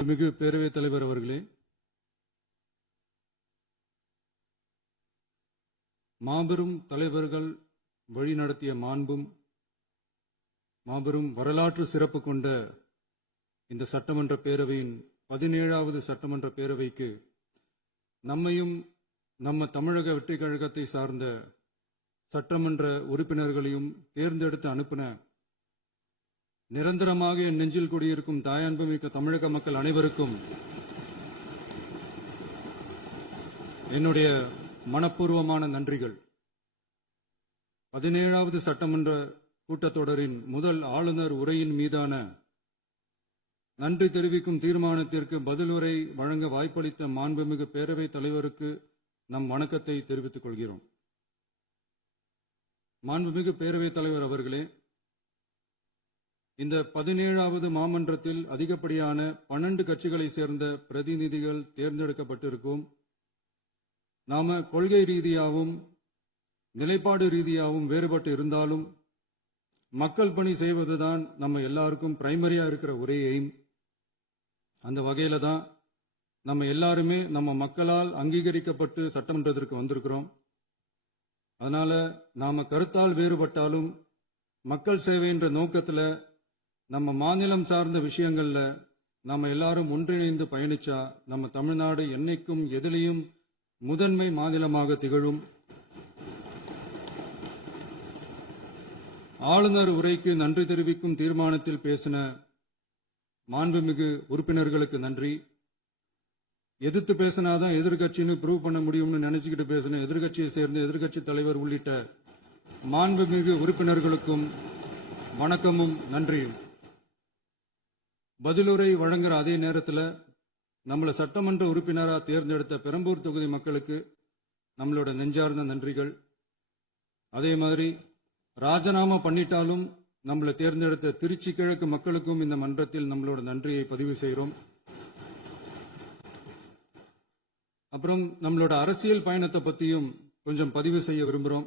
மிகு பேரவைத் தலைவர் அவர்களே, மாபெரும் தலைவர்கள் வழிநடத்திய மாண்பும் மாபெரும் வரலாற்று சிறப்பு கொண்ட இந்த சட்டமன்ற பேரவையின் 17வது சட்டமன்ற பேரவைக்கு நம்மையும் நம்ம தமிழக வெற்றி கழகத்தை சார்ந்த சட்டமன்ற உறுப்பினர்களையும் தேர்ந்தெடுத்து அனுப்பின நிரந்தரமாக என் நெஞ்சில் குடியிருக்கும் தாயன்புமிக்க தமிழக மக்கள் அனைவருக்கும் என்னுடைய மனப்பூர்வமான நன்றிகள். 17வது சட்டமன்ற கூட்டத்தொடரின் முதல் ஆளுநர் உரையின் மீதான நன்றி தெரிவிக்கும் தீர்மானத்திற்கு பதிலுரை வழங்க வாய்ப்பளித்த மாண்புமிகு பேரவைத் தலைவருக்கு நம் வணக்கத்தை தெரிவித்துக் கொள்கிறோம். மாண்புமிகு பேரவைத் தலைவர் அவர்களே, இந்த 17வது மாமன்றத்தில் அதிகப்படியான 12 கட்சிகளை சேர்ந்த பிரதிநிதிகள் தேர்ந்தெடுக்கப்பட்டிருக்கும். நாம கொள்கை ரீதியாகவும் நிலைப்பாடு ரீதியாகவும் வேறுபட்டு இருந்தாலும் மக்கள் பணி செய்வதுதான் நம்ம எல்லாருக்கும் பிரைமரியா இருக்கிற ஒரே எய்ம். அந்த வகையில தான் நம்ம எல்லாருமே நம்ம மக்களால் அங்கீகரிக்கப்பட்டு சட்டமன்றத்திற்கு வந்திருக்கிறோம். அதனால நாம கருத்தால் வேறுபட்டாலும் மக்கள் சேவை என்ற நோக்கத்தில் நம்ம மாநிலம் சார்ந்த விஷயங்கள்ல நம்ம எல்லாரும் ஒன்றிணைந்து பயணிச்சா நம்ம தமிழ்நாடு என்னைக்கும் எதிலையும் முதன்மை மாநிலமாக திகழும். ஆளுநர் உரைக்கு நன்றி தெரிவிக்கும் தீர்மானத்தில் பேசின மாண்புமிகு உறுப்பினர்களுக்கு நன்றி. எதிர்த்து பேசினாதான் எதிர்கட்சின்னு ப்ரூவ் பண்ண முடியும்னு நினைச்சுக்கிட்டு பேசின எதிர்கட்சியை சேர்ந்த எதிர்கட்சி தலைவர் உள்ளிட்ட மாண்புமிகு உறுப்பினர்களுக்கும் வணக்கமும் நன்றியும். பதிலுரை வழங்குற அதே நேரத்தில் நம்மளை சட்டமன்ற உறுப்பினராக தேர்ந்தெடுத்த பெரம்பூர் தொகுதி மக்களுக்கு நம்மளோட நெஞ்சார்ந்த நன்றிகள். அதே மாதிரி ராஜினாமா பண்ணிட்டாலும் நம்மளை தேர்ந்தெடுத்த திருச்சி கிழக்கு மக்களுக்கும் இந்த மன்றத்தில் நம்மளோட நன்றியை பதிவு செய்கிறோம். அப்புறம் நம்மளோட அரசியல் பயணத்தை பத்தியும் கொஞ்சம் பதிவு செய்ய விரும்புகிறோம்.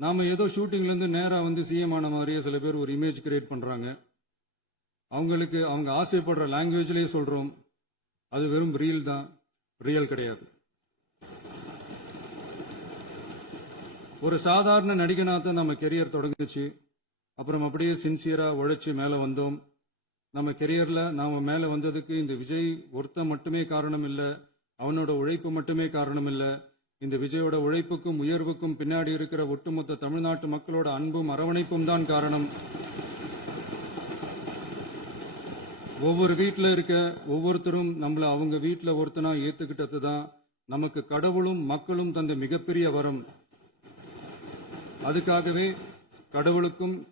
நாம ஏதோ ஷூட்டிங்ல இருந்து நேரா வந்து சிஎம் ஆன மாதிரியே சில பேர் ஒரு இமேஜ் கிரியேட் பண்றாங்க. அவங்களுக்கு அவங்க ஆசைப்படுற லாங்குவேஜ்லயே சொல்றோம், அது வெறும் ரீல் தான், ரியல் கிடையாது. ஒரு சாதாரண நடிகனாக நம்ம கெரியர் தொடங்குச்சு. அப்புறம் அப்படியே சின்சியரா உழைச்சி மேல வந்தோம். நம்ம கெரியர்ல நாம மேல வந்ததுக்கு இந்த விஜய் ஒருத்தன் மட்டுமே காரணம் இல்ல, அவனோட உழைப்பு மட்டுமே காரணம் இல்ல. இந்த விஜயோட உழைப்புக்கும் உயர்வுக்கும் பின்னாடி இருக்கிற ஒட்டுமொத்த தமிழ்நாட்டு மக்களோட அன்பும் அரவணைப்பும் தான் காரணம். ஒவ்வொரு வீட்டில் இருக்க ஒவ்வொருத்தரும் நம்மள அவங்க வீட்டில் ஒருத்தனா ஏத்துக்கிட்டது தான் நமக்கு கடவுளும் மக்களும் தந்த மிகப்பெரிய வரம். அதுக்காகவே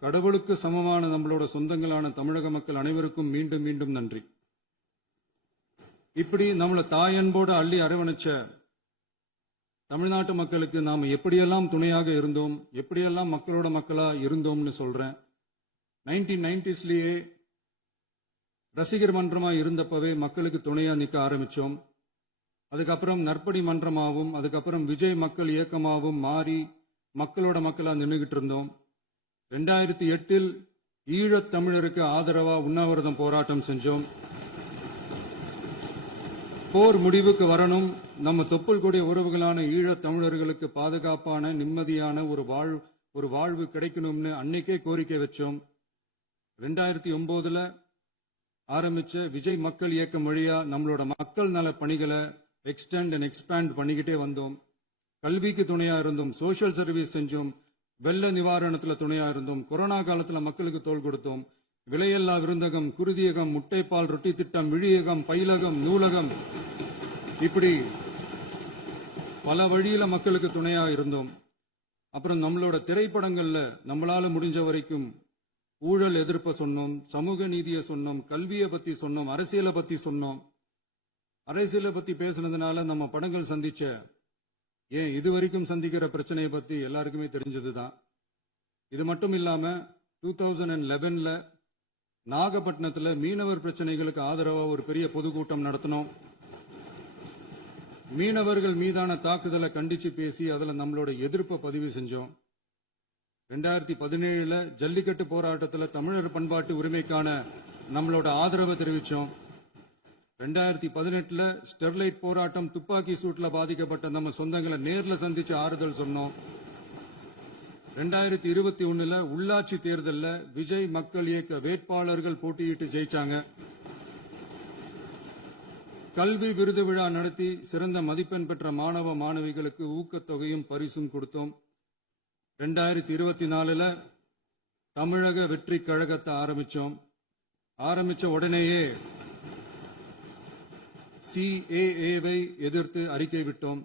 கடவுளுக்கு சமமான நம்மளோட சொந்தங்களான தமிழக மக்கள் அனைவருக்கும் மீண்டும் மீண்டும் நன்றி. இப்படி நம்மள தாயன்போடு அள்ளி அரவணைச்ச தமிழ்நாட்டு மக்களுக்கு நாம எப்படியெல்லாம் துணையாக இருந்தோம், எப்படியெல்லாம் மக்களோட மக்களா இருந்தோம்னு சொல்றேன். 1990ஸ்லயே ரசிகர் மன்றமா இருந்தப்பவே மக்களுக்கு துணையா நிக்க ஆரம்பிச்சோம். அதுக்கப்புறம் நற்பணி மன்றமாகவும் அதுக்கப்புறம் விஜய் மக்கள் இயக்கமாகவும் மாறி மக்களோட மக்களா நின்றுகிட்டு இருந்தோம். 2008 ஈழத் தமிழருக்கு ஆதரவா உண்ணாவிரதம் போராட்டம் செஞ்சோம். போர் முடிவுக்கு வரணும், நம்ம தொப்புள் கூடிய உறவுகளான ஈழத் தமிழர்களுக்கு பாதுகாப்பான நிம்மதியான ஒரு வாழ்வு கிடைக்கணும்னு அன்னைக்கே கோரிக்கை வச்சோம். 2009 ஆரம்பிச்ச விஜய் மக்கள் இயக்கம் வழியா நம்மளோட மக்கள் நல பணிகளை எக்ஸ்டெண்ட் அண்ட் எக்ஸ்பேண்ட் பண்ணிக்கிட்டே வந்தோம். கல்விக்கு துணையா இருந்தோம், சோசியல் சர்வீஸ் செஞ்சோம், வெள்ள நிவாரணத்துல துணையா இருந்தோம், கொரோனா காலத்துல மக்களுக்கு தோள் கொடுத்தோம். விலையில்லா விருந்தகம், குருதியகம், முட்டைப்பால் ரொட்டி திட்டம், விழியகம், பயிலகம், நூலகம், இப்படி பல வழியில மக்களுக்கு துணையா இருந்தோம். அப்புறம் நம்மளோட திரைப்படங்கள்ல நம்மளால முடிஞ்ச வரைக்கும் ஊழல் எதிர்ப்ப சொன்னோம், சமூக நீதியை சொன்னோம், கல்வியை பத்தி சொன்னோம், அரசியலை பத்தி சொன்னோம். அரசியலை பத்தி பேசுனதுனால நம்ம படங்கள் சந்திச்ச இதுவரைக்கும் சந்திக்கிற பிரச்சனையை பத்தி எல்லாருக்குமே தெரிஞ்சதுதான். இது மட்டும் இல்லாம 2011 நாகப்பட்டினத்துல மீனவர் பிரச்சனைகளுக்கு ஆதரவா ஒரு பெரிய பொதுக்கூட்டம் நடத்தினோம். மீனவர்கள் மீதான தாக்குதலை கண்டிச்சு பேசி அதுல நம்மளோட எதிர்ப்பை பதிவு செஞ்சோம். 2017 ஜல்லிக்கட்டு போராட்டத்தில் தமிழர் பண்பாட்டு உரிமைக்கான நம்மளோட ஆதரவை தெரிவிச்சோம். 2018 ஸ்டெர்லைட் போராட்டம் துப்பாக்கி சூட்ல பாதிக்கப்பட்ட நம்ம சொந்தங்களை நேர்ல சந்திச்சு ஆறுதல் சொன்னோம். 2021 உள்ளாட்சி தேர்தலில் விஜய் மக்கள் இயக்க வேட்பாளர்கள் போட்டியிட்டு ஜெயிச்சாங்க. கல்வி விருது விழா நடத்தி சிறந்த மதிப்பெண் பெற்ற மாணவ மாணவிகளுக்கு ஊக்கத்தொகையும் பரிசும் கொடுத்தோம். 2024 தமிழக வெற்றி கழகத்தை ஆரம்பிச்ச உடனேயே CAA-வை எதிர்த்து அறிக்கை விட்டோம்.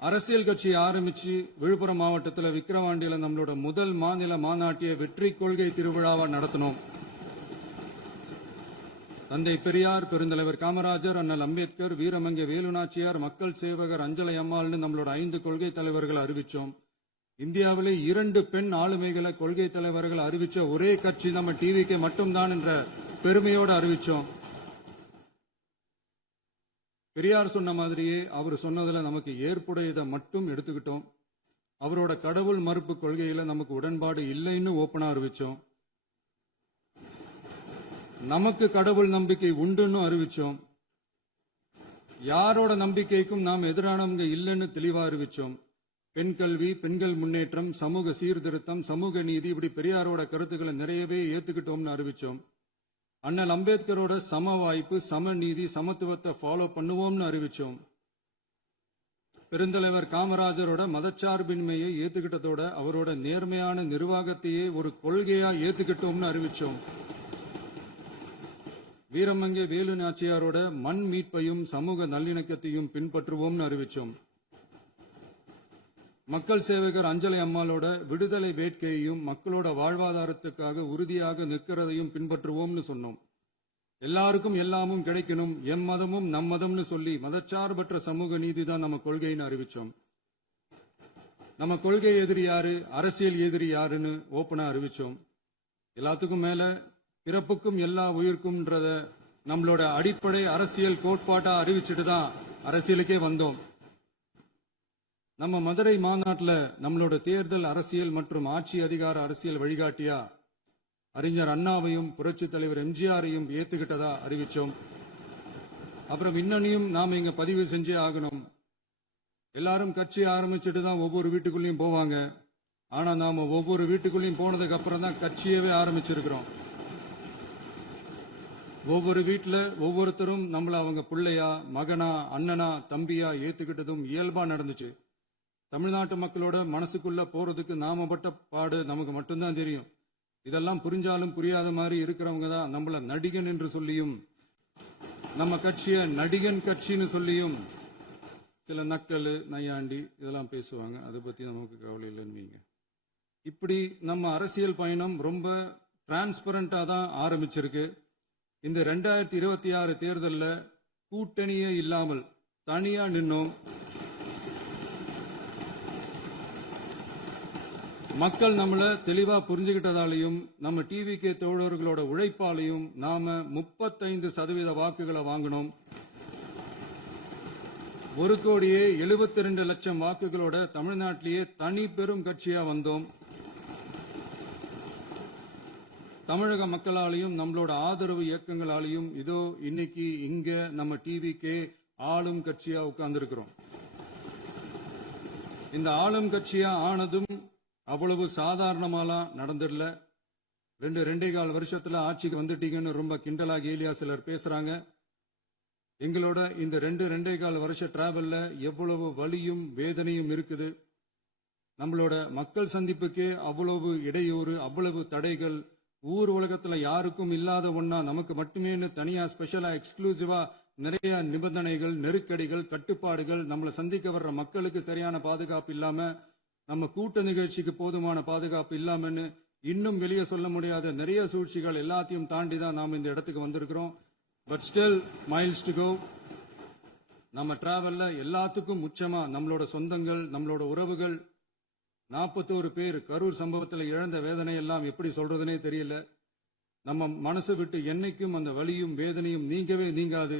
அரசியல் கட்சி ஆரம்பிச்சு விழுப்புரம் மாவட்டத்தில் விக்கிரவாண்டியில நம்மளோட முதல் மாநில மாநாட்டிய வெற்றி கொள்கை திருவிழாவை நடத்தினோம். தந்தை பெரியார், பெருந்தலைவர் காமராஜர், அண்ணல் அம்பேத்கர், வீரமங்கை வேலுநாச்சியார், மக்கள் சேவகர் அஞ்சலை அம்மாள்னு நம்மளோட 5 கொள்கை தலைவர்களை அறிவிச்சோம். இந்தியாவிலே 2 பெண் ஆளுமைகளை கொள்கை தலைவர்கள் அறிவிச்ச ஒரே கட்சி நம்ம டிவிக்கு மட்டும்தான் என்ற பெருமையோடு அறிவிச்சோம். பெரியார் சொன்ன மாதிரியே அவர் சொன்னதுல நமக்கு ஏற்புடையதை மட்டும் எடுத்துக்கிட்டோம். அவரோட கடவுள் மறுப்பு கொள்கையில நமக்கு உடன்பாடு இல்லைன்னு ஓப்பனா அறிவிச்சோம். நமக்கு கடவுள் நம்பிக்கை உண்டுன்னு அறிவிச்சோம். யாரோட நம்பிக்கைக்கும் நாம் எதிரானவங்க இல்லைன்னு தெளிவா அறிவிச்சோம். பெண் கல்வி, பெண்கள் முன்னேற்றம், சமூக சீர்திருத்தம், சமூக நீதி, இப்படி பெரியாரோட கருத்துக்களை நிறையவே ஏத்துக்கிட்டோம்னு அறிவிச்சோம். அண்ணல் அம்பேத்கரோட சம வாய்ப்பு, சமநீதி, சமத்துவத்தை ஃபாலோ பண்ணுவோம்னு அறிவிச்சோம். பெருந்தலைவர் காமராஜரோட மதச்சார்பின்மையை ஏத்துக்கிட்டதோட அவரோட நேர்மையான நிர்வாகத்தையே ஒரு கொள்கையா ஏத்துக்கிட்டோம்னு அறிவிச்சோம். வீரமங்கை வேலு நாச்சியாரோட மண் மீட்பையும் சமூக நல்லிணக்கத்தையும் பின்பற்றுவோம்னு அறிவிச்சோம். மக்கள் சேவகர் அஞ்சலை அம்மாளோட விடுதலை வேட்கையையும் மக்களோட வாழ்வாதாரத்துக்காக உறுதியாக நிற்கிறதையும் பின்பற்றுவோம்னு சொன்னோம். எல்லாருக்கும் எல்லாமும் கிடைக்கணும், எம் மதமும் நம் மதம்னு சொல்லி மதச்சார்பற்ற சமூக நீதி தான் நம்ம கொள்கைன்னு அறிவிச்சோம். நம்ம கொள்கை எதிரி யாரு, அரசியல் எதிரி யாருன்னு ஓப்பனா அறிவிச்சோம். எல்லாத்துக்கும் மேல பிறப்புக்கும் எல்லா உயிர்க்கும்ன்றத நம்மளோட அடிப்படை அரசியல் கோட்பாட்டா அறிவிச்சுட்டு தான் அரசியலுக்கே வந்தோம். நம்ம மதுரை மாநாட்டில் நம்மளோட தேர்தல் அரசியல் மற்றும் ஆட்சி அதிகார அரசியல் வழிகாட்டியா அறிஞர் அண்ணாவையும் புரட்சி தலைவர் எம்ஜிஆரையும் ஏத்துக்கிட்டதா அறிவிச்சோம். அப்புறம் இன்னனையும் நாம இங்க பதிவு செஞ்சே ஆகணும். எல்லாரும் கட்சி ஆரம்பிச்சுட்டு தான் ஒவ்வொரு வீட்டுக்குள்ளேயும் போவாங்க. ஆனா நாம ஒவ்வொரு வீட்டுக்குள்ளேயும் போனதுக்கு அப்புறம் தான் கட்சியவே ஆரம்பிச்சிருக்கிறோம். ஒவ்வொரு வீட்டுல ஒவ்வொருத்தரும் நம்மள அவங்க பிள்ளையா, மகனா, அண்ணனா, தம்பியா ஏத்துக்கிட்டதும் இயல்பா நடந்துச்சு. தமிழ்நாட்டு மக்களோட மனசுக்குள்ள போறதுக்கு நாம பட்ட பாடு நமக்கு மட்டும்தான் தெரியும். இதெல்லாம் புரிஞ்சாலும் புரியாத மாதிரி இருக்கிறவங்க தான் நம்மள நடிகன் என்று சொல்லியும் நம்ம கட்சிய நடிகன் கட்சின்னு சொல்லியும் சில நக்கல், நையாண்டி இதெல்லாம் பேசுவாங்க. அதை பத்தி நமக்கு கவலை இல்லைன்னு. இப்படி நம்ம அரசியல் பயணம் ரொம்ப டிரான்ஸ்பரண்டா தான் ஆரம்பிச்சிருக்கு. இந்த 2026 தேர்தலில் கூட்டணியே இல்லாமல் தனியா நின்னோம். மக்கள் நம்மள தெளிவா புரிஞ்சுகிட்டதாலையும் நம்ம டிவிகே தோழர்களோட உழைப்பாலையும் நாம 35% வாக்குகளை வாங்கினோம். 1,72,00,000 வாக்குகளோட தமிழ்நாட்டிலேயே தனி பெரும் கட்சியா வந்தோம். தமிழக மக்களாலையும் நம்மளோட ஆதரவு இயக்கங்களாலையும் இதோ இன்னைக்கு இங்க நம்ம டிவிகே ஆளும் கட்சியா உட்கார்ந்திருக்கிறோம். இந்த ஆளும் கட்சியா ஆனதும் அவ்வளவு சாதாரணமாலாம் நடந்துடல. 2.25 வருஷத்துல ஆட்சிக்கு வந்துட்டீங்கன்னு ரொம்ப கிண்டலா கேலியா சிலர் பேசுறாங்க. எங்களோட இந்த 2.25 வருஷ டிராவல்ல எவ்வளவு வலியும் வேதனையும் இருக்குது. நம்மளோட மக்கள் சந்திப்புக்கே அவ்வளவு இடையூறு, அவ்வளவு தடைகள், ஊர் உலகத்துல யாருக்கும் இல்லாத ஒன்னா நமக்கு மட்டுமே தனியா ஸ்பெஷலா எக்ஸ்க்ளூசிவா நிறைய நிபந்தனைகள், நெருக்கடிகள், கட்டுப்பாடுகள், நம்மளை சந்திக்க வர்ற மக்களுக்கு சரியான பாதுகாப்பு இல்லாம, நம்ம கூட்ட நிகழ்ச்சிக்கு போதுமான பாதுகாப்பு இல்லாமன்னு இன்னும் வெளியே சொல்ல முடியாத நிறைய சூழ்ச்சிகள் எல்லாத்தையும் தாண்டி தான் நாம இந்த இடத்துக்கு வந்திருக்கிறோம். But still miles to go. நம்ம டிராவல்ல எல்லாத்துக்கும் உச்சமா நம்மளோட சொந்தங்கள், நம்மளோட உறவுகள். 41 பேர் கரூர் சம்பவத்தில் இழந்த வேதனை எல்லாம் எப்படி சொல்றதுனே தெரியல. நம்ம மனசு விட்டு என்னைக்கும் அந்த வலியும் வேதனையும் நீங்கவே நீங்காது.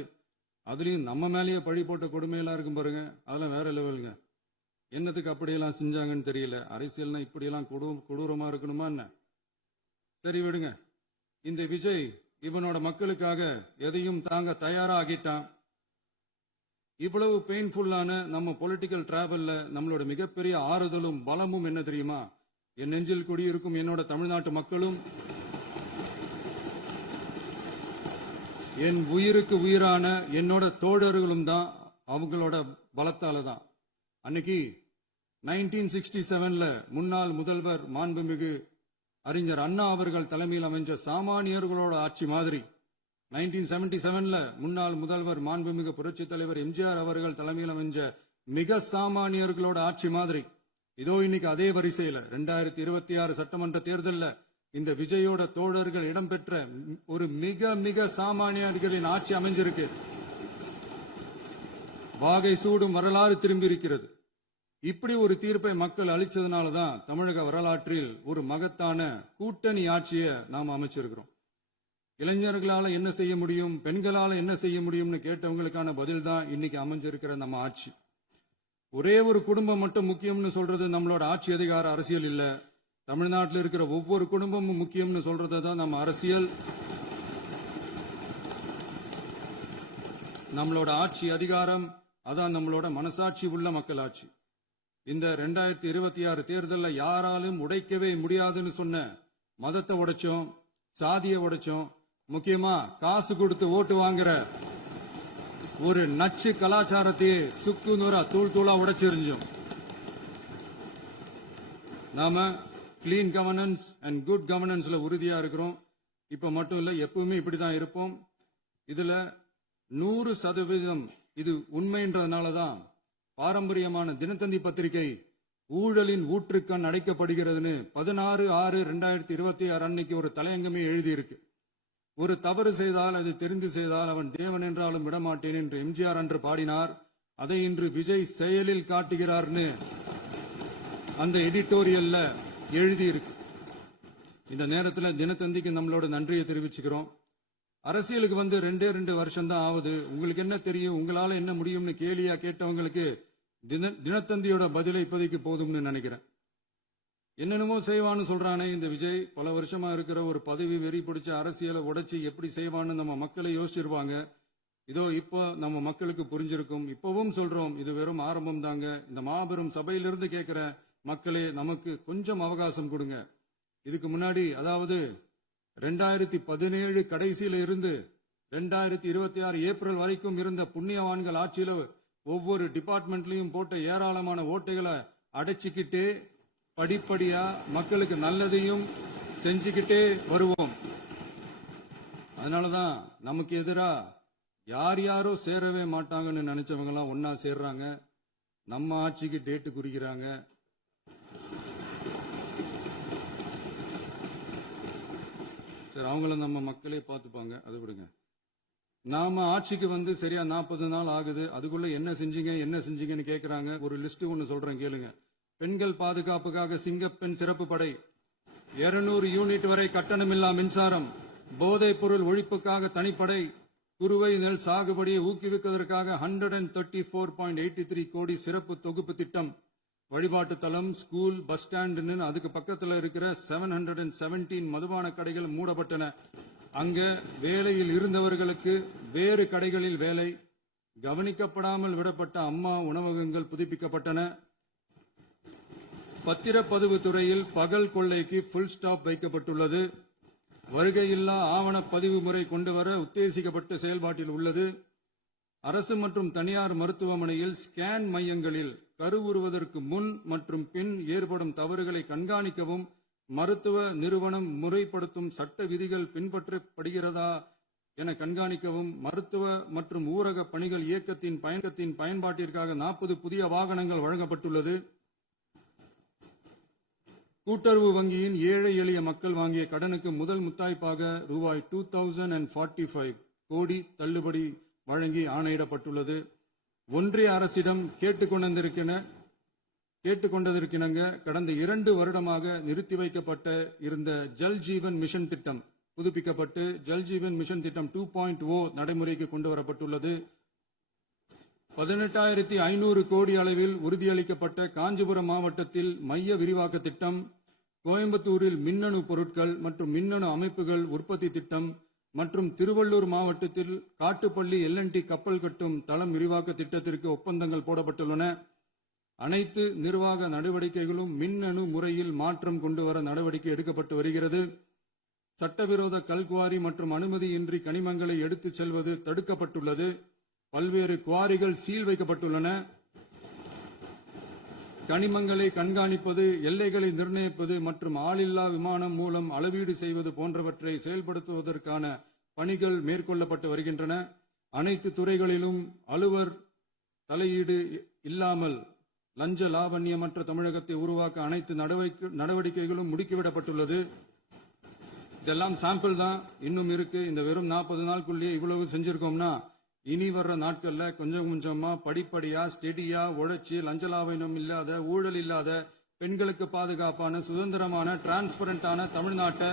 அதுலயும் நம்ம மேலேயே பழி போட்ட கொடுமையெல்லாம் இருக்கும் பாருங்க, அதெல்லாம் வேற லெவலுங்க. என்னத்துக்கு அப்படியெல்லாம் செஞ்சாங்கன்னு தெரியல. அரசியல்னா இப்படியெல்லாம் கொடூரமா இருக்கணுமா என்ன? சரி விடுங்க. இந்த விஜய் இவனோட மக்களுக்காக எதையும் தாங்க தயாராகிட்டான். இவ்வளவு பெயின்ஃபுல்லான நம்ம பொலிட்டிக்கல் டிராவல்ல நம்மளோட மிகப்பெரிய ஆறுதலும் பலமும் என்ன தெரியுமா? என் நெஞ்சில் குடியிருக்கும் என்னோட தமிழ்நாட்டு மக்களும் என் உயிருக்கு உயிரான என்னோட தோழர்களும் தான். அவங்களோட பலத்தால தான். அன்னைக்கு 1967ல முன்னாள் முதல்வர் மாண்புமிகு அறிஞர் அண்ணா அவர்கள் தலைமையில் அமைஞ்ச சாமானியர்களோட ஆட்சி மாதிரி 1977ல முன்னாள் முதல்வர் மாண்புமிகு புரட்சித் தலைவர் எம்ஜிஆர் அவர்கள் தலைமையில் அமைஞ்ச மிக சாமானியர்களோட ஆட்சி மாதிரி இதோ இன்னைக்கு அதே வரிசையில 2026 சட்டமன்ற தேர்தலில் இந்த விஜயோட தோழர்கள் இடம்பெற்ற ஒரு மிக மிக சாமானியர்களின் ஆட்சி அமைஞ்சிருக்கு. வாகை சூடும் வரலாறு திரும்பி இருக்கிறது. இப்படி ஒரு தீர்ப்பை மக்கள் அளிச்சதுனாலதான் தமிழக வரலாற்றில் ஒரு மகத்தான கூட்டணி ஆட்சியை நாம் அமைச்சிருக்கிறோம். இளைஞர்களால என்ன செய்ய முடியும், பெண்களால என்ன செய்ய முடியும்னு கேட்டவங்களுக்கான பதில் தான் இன்னைக்கு அமைஞ்சிருக்கிற நம்ம ஆட்சி. ஒரே ஒரு குடும்பம் மட்டும் முக்கியம்னு சொல்றது நம்மளோட ஆட்சி அதிகார அரசியல் இல்ல. தமிழ்நாட்டில் இருக்கிற ஒவ்வொரு குடும்பமும் முக்கியம்னு சொல்றது தான் நம்ம அரசியல். நம்மளோட ஆட்சி அதிகாரம் அதான் நம்மளோட மனசாட்சி உள்ள மக்களாட்சி. இந்த 2026 தேர்தலில் யாராலும் உடைக்கவே முடியாதுன்னு சொன்ன மதத்தை உடைச்சோம், சாதியை உடைச்சோம், முக்கியமா காசு கொடுத்து ஓட்டு வாங்குற ஒரு நச்சு கலாச்சாரத்தையே சுக்கு நூறா தூள் தூளா உடைச்சிருந்தோம். நாம கிளீன் கவர்னன்ஸ் அண்ட் குட் கவர்னன்ஸ்ல உறுதியா இருக்கிறோம். இப்ப மட்டும் இல்ல, எப்பவுமே இப்படிதான் இருப்போம். இதுல 100% இது உண்மைன்றதுனாலதான் பாரம்பரியமான தினத்தந்தி பத்திரிகை ஊழலின் ஊற்றுக்கண் அடைக்கப்படுகிறதுன்னு 16/6/2026 அன்னைக்கு ஒரு தலையங்கமே எழுதியிருக்கு. ஒரு தவறு செய்தால் அது தெரிந்து செய்தால் அவன் தேவன் என்றாலும் விடமாட்டேன் என்று எம்ஜிஆர் அன்று பாடினார். அதை இன்று விஜய் செயலில் காட்டுகிறார்னு அந்த எடிட்டோரியல்ல எழுதியிருக்கு. இந்த நேரத்தில் தினத்தந்திக்கு நம்மளோட நன்றியை தெரிவிச்சுக்கிறோம். அரசியலுக்கு வந்து 2 வருஷம் தான் ஆகுது. உங்களுக்கு என்ன தெரியும், உங்களால என்ன முடியும்னு கேலியா கேட்டவங்களுக்கு தினத்தந்தியோட பதிலை இப்போதைக்கு போதும்னு நினைக்கிறேன். என்னென்னமோ செய்வான்னு சொல்றானே இந்த விஜய், பல வருஷமா இருக்கிற ஒரு பதவி வெறி பிடிச்ச அரசியலை உடைச்சு எப்படி செய்வான்னு நம்ம மக்களை யோசிச்சிருவாங்க. இதோ இப்போ நம்ம மக்களுக்கு புரிஞ்சிருக்கும். இப்பவும் சொல்றோம், இது வெறும் ஆரம்பம் தாங்க. இந்த மாபெரும் சபையிலிருந்து கேட்கிற மக்களே, நமக்கு கொஞ்சம் அவகாசம் கொடுங்க. இதுக்கு முன்னாடி, அதாவது 2017 கடைசியில இருந்து 2026 ஏப்ரல் வரைக்கும் இருந்த புண்ணியவான்கள் ஆட்சியில ஒவ்வொரு டிபார்ட்மெண்ட்லயும் போட்ட ஏராளமான ஓட்டைகளை அடைச்சிக்கிட்டே படிப்படியா மக்களுக்கு நல்லதையும் செஞ்சுக்கிட்டே வருவோம். அதனாலதான் நமக்கு எதிரா யார் யாரோ சேரவே மாட்டாங்கன்னு நினைச்சவங்க எல்லாம் ஒன்னா சேர்றாங்க. நம்ம ஆட்சிக்கு டேட்டு குறிக்கிறாங்க. சரி, அவங்கள நம்ம மக்களே பார்த்துப்பாங்க, அதை விடுங்க. நாம ஆட்சிக்கு வந்து சரியா 40 நாள் ஆகுது. அதுக்குள்ள என்ன செஞ்சீங்கன்னு கேக்குறாங்க. ஒரு லிஸ்ட் ஒன்னு சொல்றேன் கேளுங்க. பெண்கள் பாதுகாப்புக்காக சிங்கப்பெண் சிறப்பு படை, 200 யூனிட் வரை கட்டணமில்லா மின்சாரம், போதைப் பொருள் ஒழிப்புக்காக தனிப்படை, குறுவை நெல் சாகுபடியை ஊக்குவிப்பதற்காக 134.83 கோடி சிறப்பு தொகுப்பு திட்டம், வழிபாட்டு தலம், ஸ்கூல், பஸ் ஸ்டாண்டுன்னு அதுக்கு பக்கத்தில் இருக்கிற 717 மதுபான கடைகள் மூடப்பட்டன. அங்க வேலையில் இருந்தவர்களுக்கு வேறு கடைகளில் வேலை, கவனிக்கப்படாமல் விடப்பட்ட அம்மா உணவகங்கள் புதுப்பிக்கப்பட்டன. பத்திரப்பதிவு துறையில் பகல் கொள்ளைக்கு புல் ஸ்டாப் வைக்கப்பட்டுள்ளது. வருகையில்லா ஆவண பதிவு முறை கொண்டுவர உத்தேசிக்கப்பட்ட செயல்பாட்டில் உள்ளது. அரசு மற்றும் தனியார் மருத்துவமனையில் ஸ்கேன் மையங்களில் கருவுறுவதற்கு முன் மற்றும் பின் ஏற்படும் தவறுகளை கண்காணிக்கவும், மருத்துவ நிறுவனம் முறைப்படுத்தும் சட்ட விதிகள் பின்பற்றப்படுகிறதா என கண்காணிக்கவும், மருத்துவ மற்றும் ஊரக பணிகள் இயக்கத்தின் பயன்பாட்டிற்காக 40 புதிய வாகனங்கள் வழங்கப்பட்டுள்ளது. கூட்டுறவு வங்கியின் ஏழை எளிய மக்கள் வாங்கிய கடனுக்கு முதல் முத்தாய்ப்பாக ரூபாய் 2045 கோடி தள்ளுபடி வழங்கி ஆணையிடப்பட்டுள்ளது. ஒன்றிய அரசிடம் கேட்டுக்கொண்டதற்கிணங்க கடந்த 2 வருடமாக நிறுத்தி வைக்கப்பட்ட இருந்த ஜல் ஜீவன் மிஷன் திட்டம் புதுப்பிக்கப்பட்டு ஜல் ஜீவன் மிஷன் திட்டம் 2.0 நடைமுறைக்கு கொண்டு வரப்பட்டுள்ளது. 18,500 கோடி அளவில் உறுதியளிக்கப்பட்ட காஞ்சிபுரம் மாவட்டத்தில் மைய விரிவாக்க திட்டம், கோயம்புத்தூரில் மின்னணு பொருட்கள் மற்றும் மின்னணு அமைப்புகள் உற்பத்தி திட்டம், மற்றும் திருவள்ளூர் மாவட்டத்தில் காட்டுப்பள்ளி எல்என்டி கப்பல் கட்டும் தளம் விரிவாக்க திட்டத்திற்கு ஒப்பந்தங்கள் போடப்பட்டுள்ளன. அனைத்து நிர்வாக நடவடிக்கைகளும் மின்னணு முறையில் மாற்றம் கொண்டுவர நடவடிக்கை எடுக்கப்பட்டு வருகிறது. சட்டவிரோத கல்குவாரி மற்றும் அனுமதியின்றி கனிமங்களை எடுத்துச் செல்வது தடுக்கப்பட்டுள்ளது. பல்வேறு குவாரிகள் சீல் வைக்கப்பட்டுள்ளன. கனிமங்களை கண்காணிப்பது, எல்லைகளை நிர்ணயிப்பது மற்றும் ஆளில்லா விமானம் மூலம் அளவீடு செய்வது போன்றவற்றை செயல்படுத்துவதற்கான பணிகள் மேற்கொள்ளப்பட்டு வருகின்றன. அனைத்து துறைகளிலும் அலுவலர் தலையீடு இல்லாமல் லஞ்ச லாவண்யமற்ற தமிழகத்தை உருவாக்க அனைத்து நடவடிக்கைகளும் முடுக்கிவிடப்பட்டுள்ளது. இதெல்லாம் சாம்பிள் தான், இன்னும் இருக்கு. இந்த வெறும் 40 நாளுக்குள்ளேயே இவ்வளவு செஞ்சிருக்கோம்னா இனி வர்ற நாட்கள்ல கொஞ்சம் கொஞ்சமா படிப்படியா ஸ்டெடியா உழைச்சி லஞ்ச லாவண்யம் இல்லாத, ஊழல் இல்லாத, பெண்களுக்கு பாதுகாப்பான, சுதந்திரமான, டிரான்ஸ்பரண்டான தமிழ்நாட்டை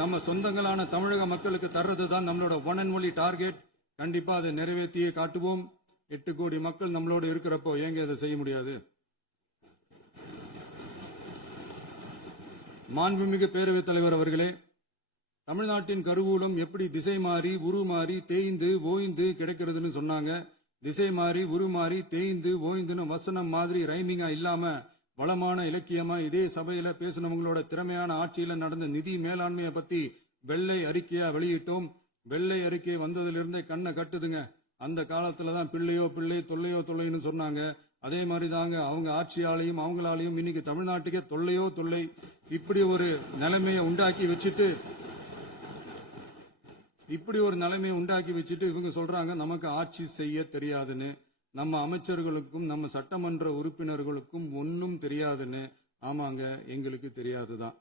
நம்ம சொந்தங்களான தமிழக மக்களுக்கு தர்றது தான் நம்மளோட ஒன் அண்ட் ஒன்லி டார்கெட். கண்டிப்பா அதை நிறைவேற்றியே காட்டுவோம். 8 கோடி மக்கள் நம்மளோட இருக்கிறப்போ ஏங்க இதை செய்ய முடியாது? மாண்புமிகு பேரவைத் தலைவர் அவர்களே, தமிழ்நாட்டின் கருவூலம் எப்படி திசை மாறி உருமாறி தேய்ந்து ஓய்ந்து கிடைக்கிறதுன்னு சொன்னாங்க. திசை மாறி உருமாறி தேய்ந்து ஓய்ந்துன்னு வசனம் மாதிரி ரைமிங்கா இல்லாம வளமான இலக்கியமா இதே சபையில பேசினவங்களோட திறமையான ஆட்சியில நடந்த நிதி மேலாண்மையை பத்தி வெள்ளை அறிக்கையா வெளியிட்டோம். வெள்ளை அறிக்கை வந்ததிலிருந்தே கண்ணை கட்டுதுங்க. அந்த காலத்துலதான் பிள்ளையோ பிள்ளை, தொல்லையோ தொல்லைன்னு சொன்னாங்க. அதே மாதிரி தாங்க அவங்க ஆட்சியாலையும் அவங்களாலையும் இன்னைக்கு தமிழ்நாட்டுக்கே தொல்லையோ தொல்லை. இப்படி ஒரு நிலைமையை உண்டாக்கி வச்சுட்டு இவங்க சொல்றாங்க நமக்கு ஆட்சி செய்ய தெரியாதுன்னு. நம்ம அமைச்சர்களுக்கும் நம்ம சட்டமன்ற உறுப்பினர்களுக்கும் ஒன்னும் தெரியாதுன்னு. ஆமாங்க, எங்களுக்கு தெரியாதுதான்.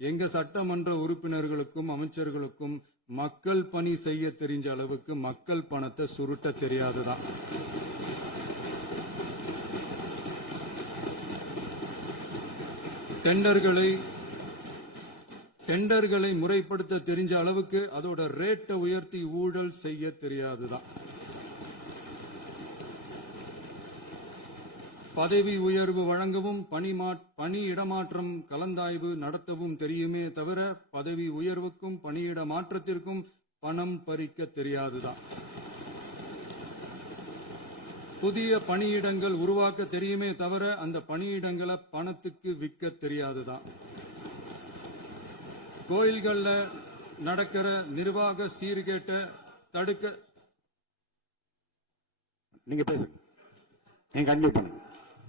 எங்க சட்டமன்ற உறுப்பினர்களுக்கும் அமைச்சர்களுக்கும் மக்கள் பணி செய்ய தெரிஞ்ச அளவுக்கு மக்கள் பணத்தை சுருட்ட தெரியாதுதான். டெண்டர்களை முறைப்படுத்த தெரிஞ்ச அளவுக்கு அதோட ரேட்டை உயர்த்தி ஊழல் செய்ய தெரியாதுதான். பதவி உயர்வு வழங்கவும் பணி இடமாற்றம் கலந்தாய்வு நடத்தவும் தெரியுமே தவிர பதவி உயர்வுக்கும் பணியிட மாற்றத்திற்கும் பணம் பறிக்க தெரியாதுதான். புதிய பணியிடங்கள் உருவாக்க தெரியுமே தவிர அந்த பணியிடங்களை பணத்துக்கு விற்க தெரியாதுதான். கோயில்கள்ல நடக்கிற நிர்வாக சீர்கேட்டை தடுக்க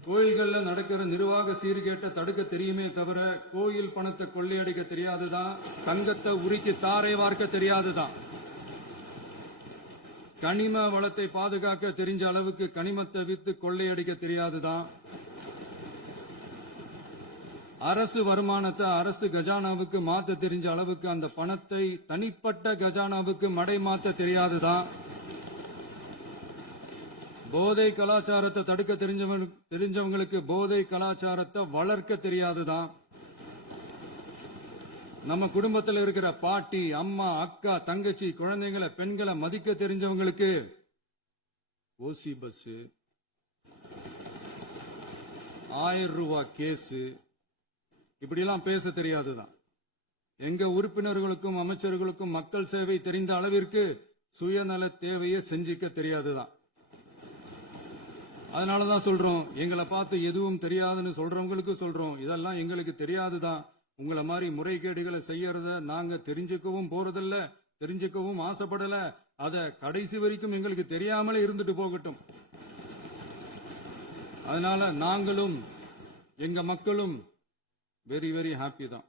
கோயில்கள்ல நடக்கிற நிர்வாக சீர்கேட்டை தடுக்க தெரியுமே தவிர கோயில் பணத்தை கொள்ளையடிக்க தெரியாதுதான். தங்கத்தை உருக்கி தாரை வார்க்க தெரியாதுதான். கனிம வளத்தை பாதுகாக்க தெரிஞ்ச அளவுக்கு கனிமத்தை வித்து கொள்ளையடிக்க தெரியாதுதான். அரசு வருமானத்தை அரசு கஜானாவுக்கு மாத்த தெரிஞ்ச அளவுக்கு அந்த பணத்தை தனிப்பட்ட கஜானாவுக்கு மடை மாத்த தெரியாதுதான். போதை கலாச்சாரத்தை தடுக்க தெரிஞ்சவங்களுக்கு போதை கலாச்சாரத்தை வளர்க்க தெரியாதுதான். நம்ம குடும்பத்தில் இருக்கிற பாட்டி, அம்மா, அக்கா, தங்கச்சி, குழந்தைங்களை, பெண்களை மதிக்க தெரிஞ்சவங்களுக்கு ஓசி பஸ், 1000 ரூபாய் கேஸ், இப்படிலாம் பேச தெரியாதுதான். எங்க உறுப்பினர்களுக்கும் அமைச்சர்களுக்கும் மக்கள் சேவை தெரிந்த அளவிற்கு சுயநல தேவையை செஞ்சிக்க தெரியாதுதான். அதனாலதான் சொல்றோம், எங்களை பார்த்து எதுவும் தெரியாதுன்னு சொல்றவங்களுக்கு சொல்றோம், இதெல்லாம் எங்களுக்கு தெரியாதுதான். உங்களை மாதிரி முறைகேடுகளை செய்யறத நாங்க தெரிஞ்சுக்கவும் போறதில்ல, தெரிஞ்சுக்கவும் ஆசைப்படல. அத கடைசி வரைக்கும் எங்களுக்கு தெரியாமலே இருந்துட்டு போகட்டும். அதனால நாங்களும் எங்க மக்களும் வெரி வெரி ஹாப்பி தான்.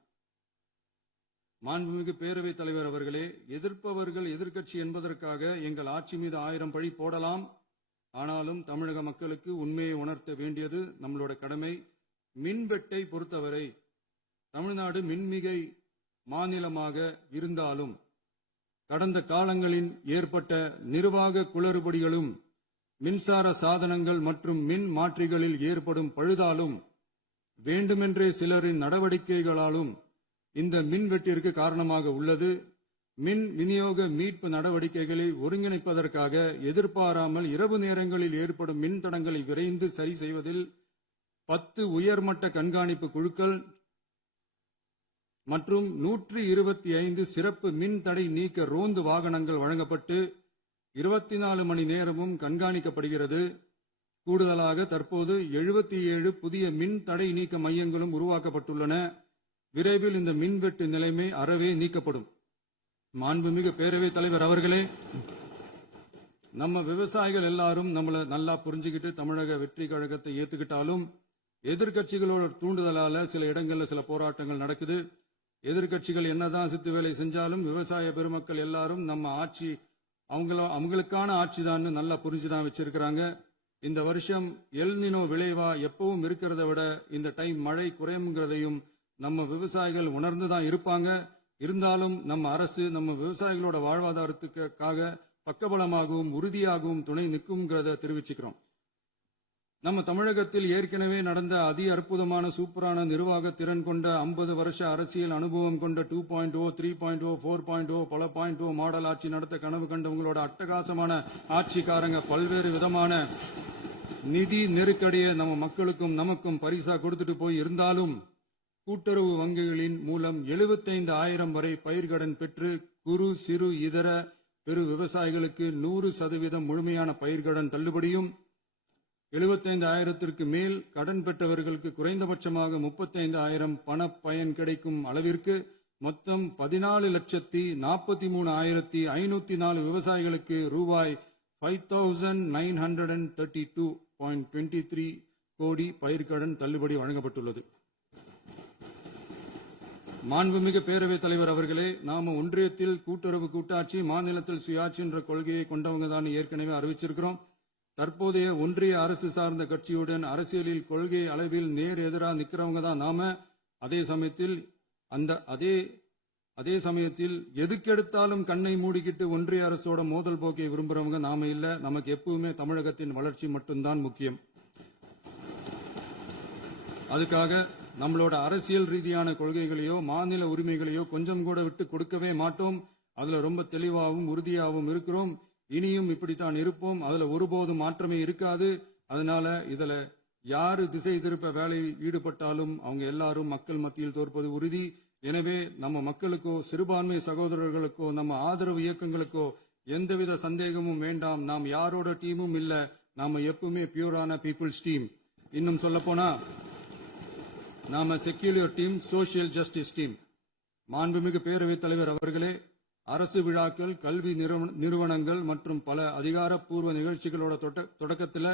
மாண்புமிகு பேரவைத் தலைவர் அவர்களே, எதிர்ப்பவர்கள் எதிர்க்கட்சி என்பதற்காக எங்கள் ஆட்சி மீது 1000 பழி போடலாம். ஆனாலும் தமிழக மக்களுக்கு உண்மையை உணர்த்த வேண்டியது நம்மளோட கடமை. மின்வெட்டை பொறுத்தவரை தமிழ்நாடு மின்மிகை மாநிலமாக இருந்தாலும் கடந்த காலங்களில் ஏற்பட்ட நிர்வாக குளறுபடிகளும் மின்சார சாதனங்கள் மற்றும் மின் மாற்றிகளில் ஏற்படும் பழுதாலும் வேண்டுமென்றே சிலரின் நடவடிக்கைகளாலும் இந்த மின்வெட்டிற்கு காரணமாக உள்ளது. மின் விநியோக மீட்பு நடவடிக்கைகளை ஒருங்கிணைப்பதற்காக எதிர்பாராமல் இரவு நேரங்களில் ஏற்படும் மின் தடங்களை விரைந்து சரி செய்வதில் 10 உயர்மட்ட கண்காணிப்பு குழுக்கள் மற்றும் 125 சிறப்பு மின் தடை நீக்க ரோந்து வாகனங்கள் வழங்கப்பட்டு 24 மணி நேரமும் கண்காணிக்கப்படுகிறது. கூடுதலாக தற்போது 77 புதிய மின் தடை நீக்க மையங்களும் உருவாக்கப்பட்டுள்ளன. விரைவில் இந்த மின்வெட்டு நிலைமை அறவே நீக்கப்படும். மாண்புமிகு பேரவைத் தலைவர் அவர்களே, நம்ம விவசாயிகள் எல்லாரும் நம்மள நல்லா புரிஞ்சுக்கிட்டு தமிழக வெற்றி கழகத்தை ஏத்துக்கிட்டாலும் எதிர்க்கட்சிகளோட தூண்டுதலால சில இடங்கள்ல சில போராட்டங்கள் நடக்குது. எதிர்க்கட்சிகள் என்னதான் சித்து வேலை செஞ்சாலும் விவசாய பெருமக்கள் எல்லாரும் நம்ம ஆட்சி அவங்களுக்கான ஆட்சி தான் நல்லா புரிஞ்சுதான் வச்சிருக்கிறாங்க. இந்த வருஷம் எல்னினோ விளைவா எப்பவும் இருக்கிறத விட இந்த டைம் மழை குறையுங்கிறதையும் நம்ம விவசாயிகள் உணர்ந்துதான் இருப்பாங்க. இருந்தாலும் நம்ம அரசு நம்ம விவசாயிகளோட வாழ்வாதாரத்துக்காக பக்கபலமாகவும் உறுதியாகவும் துணை நிற்கும்ங்கிறத தெரிவிச்சுக்கிறோம். நம்ம தமிழகத்தில் ஏற்கனவே நடந்த அதி அற்புதமான சூப்பரான நிர்வாக திறன் கொண்ட 50 வருஷ அரசியல் அனுபவம் கொண்ட 2.0, 3.0, 4.0 பல 0.0 மாடல் ஆட்சி நடத்த கனவு கண்டவங்களோட அட்டகாசமான ஆட்சிக்காரங்க பல்வேறு விதமான நிதி நெருக்கடியை நம்ம மக்களுக்கும் நமக்கும் பரிசா கொடுத்துட்டு போய் இருந்தாலும் கூட்டுறவு வங்கிகளின் மூலம் 75,000 வரை பயிர்கடன் பெற்று குறு சிறு இதர பெரு விவசாயிகளுக்கு 100% முழுமையான பயிர்கடன் தள்ளுபடியும் 75,000க்கு மேல் கடன் பெற்றவர்களுக்கு குறைந்தபட்சமாக 35,000 பண பயன் கிடைக்கும் அளவிற்கு மொத்தம் 14,43,504 விவசாயிகளுக்கு ரூபாய் 5,932.23 கோடி பயிர்கடன் தள்ளுபடி வழங்கப்பட்டுள்ளது. மாண்புமிகு பேரவைத் தலைவர் அவர்களே, நாம ஒன்றியத்தில் கூட்டுறவு கூட்டாட்சி, மாநிலத்தில் சுயாட்சி என்ற கொள்கையை கொண்டவங்க தான் ஏற்கனவே அறிவிச்சிருக்கிறோம். தற்போதைய ஒன்றிய அரசு சார்ந்த கட்சியுடன் அரசியலில் கொள்கை அளவில் நேர் எதிராக நிக்கிறவங்க தான் நாம. அதே சமயத்தில் எதுக்கெடுத்தாலும் கண்ணை மூடிக்கிட்டு ஒன்றிய அரசோட மோதல் போக்கை விரும்புறவங்க நாம இல்ல. நமக்கு எப்பவுமே தமிழகத்தின் வளர்ச்சி மட்டும்தான் முக்கியம். அதுக்காக நம்மளோட அரசியல் ரீதியான கொள்கைகளையோ மாநில உரிமைகளையோ கொஞ்சம் கூட விட்டு கொடுக்கவே மாட்டோம். அதுல ரொம்ப தெளிவாகவும் உறுதியாகவும் இருக்கிறோம். இனியும் இப்படித்தான் இருப்போம். அதுல ஒருபோதும் மாற்றமே இருக்காது. அதனால இதுல யாரு திசை திருப்ப வேலையில் ஈடுபட்டாலும் அவங்க எல்லாரும் மக்கள் மத்தியில் தோற்பது உறுதி. எனவே நம்ம மக்களுக்கோ சிறுபான்மை சகோதரர்களுக்கோ நம்ம ஆதரவு இயக்கங்களுக்கோ எந்தவித சந்தேகமும் வேண்டாம். நாம் யாரோட டீமும் இல்ல. நாம எப்பவுமே பியூரான பீப்புள்ஸ் டீம். இன்னும் சொல்ல போனா நாம secular team, social justice team. மாண்புமிகு பேரவைத் தலைவர் அவர்களே, அரசு விழாக்கள், கல்வி நிறுவனங்கள் மற்றும் பல அதிகாரப்பூர்வ நிகழ்ச்சிகளோட தொடக்கத்தில்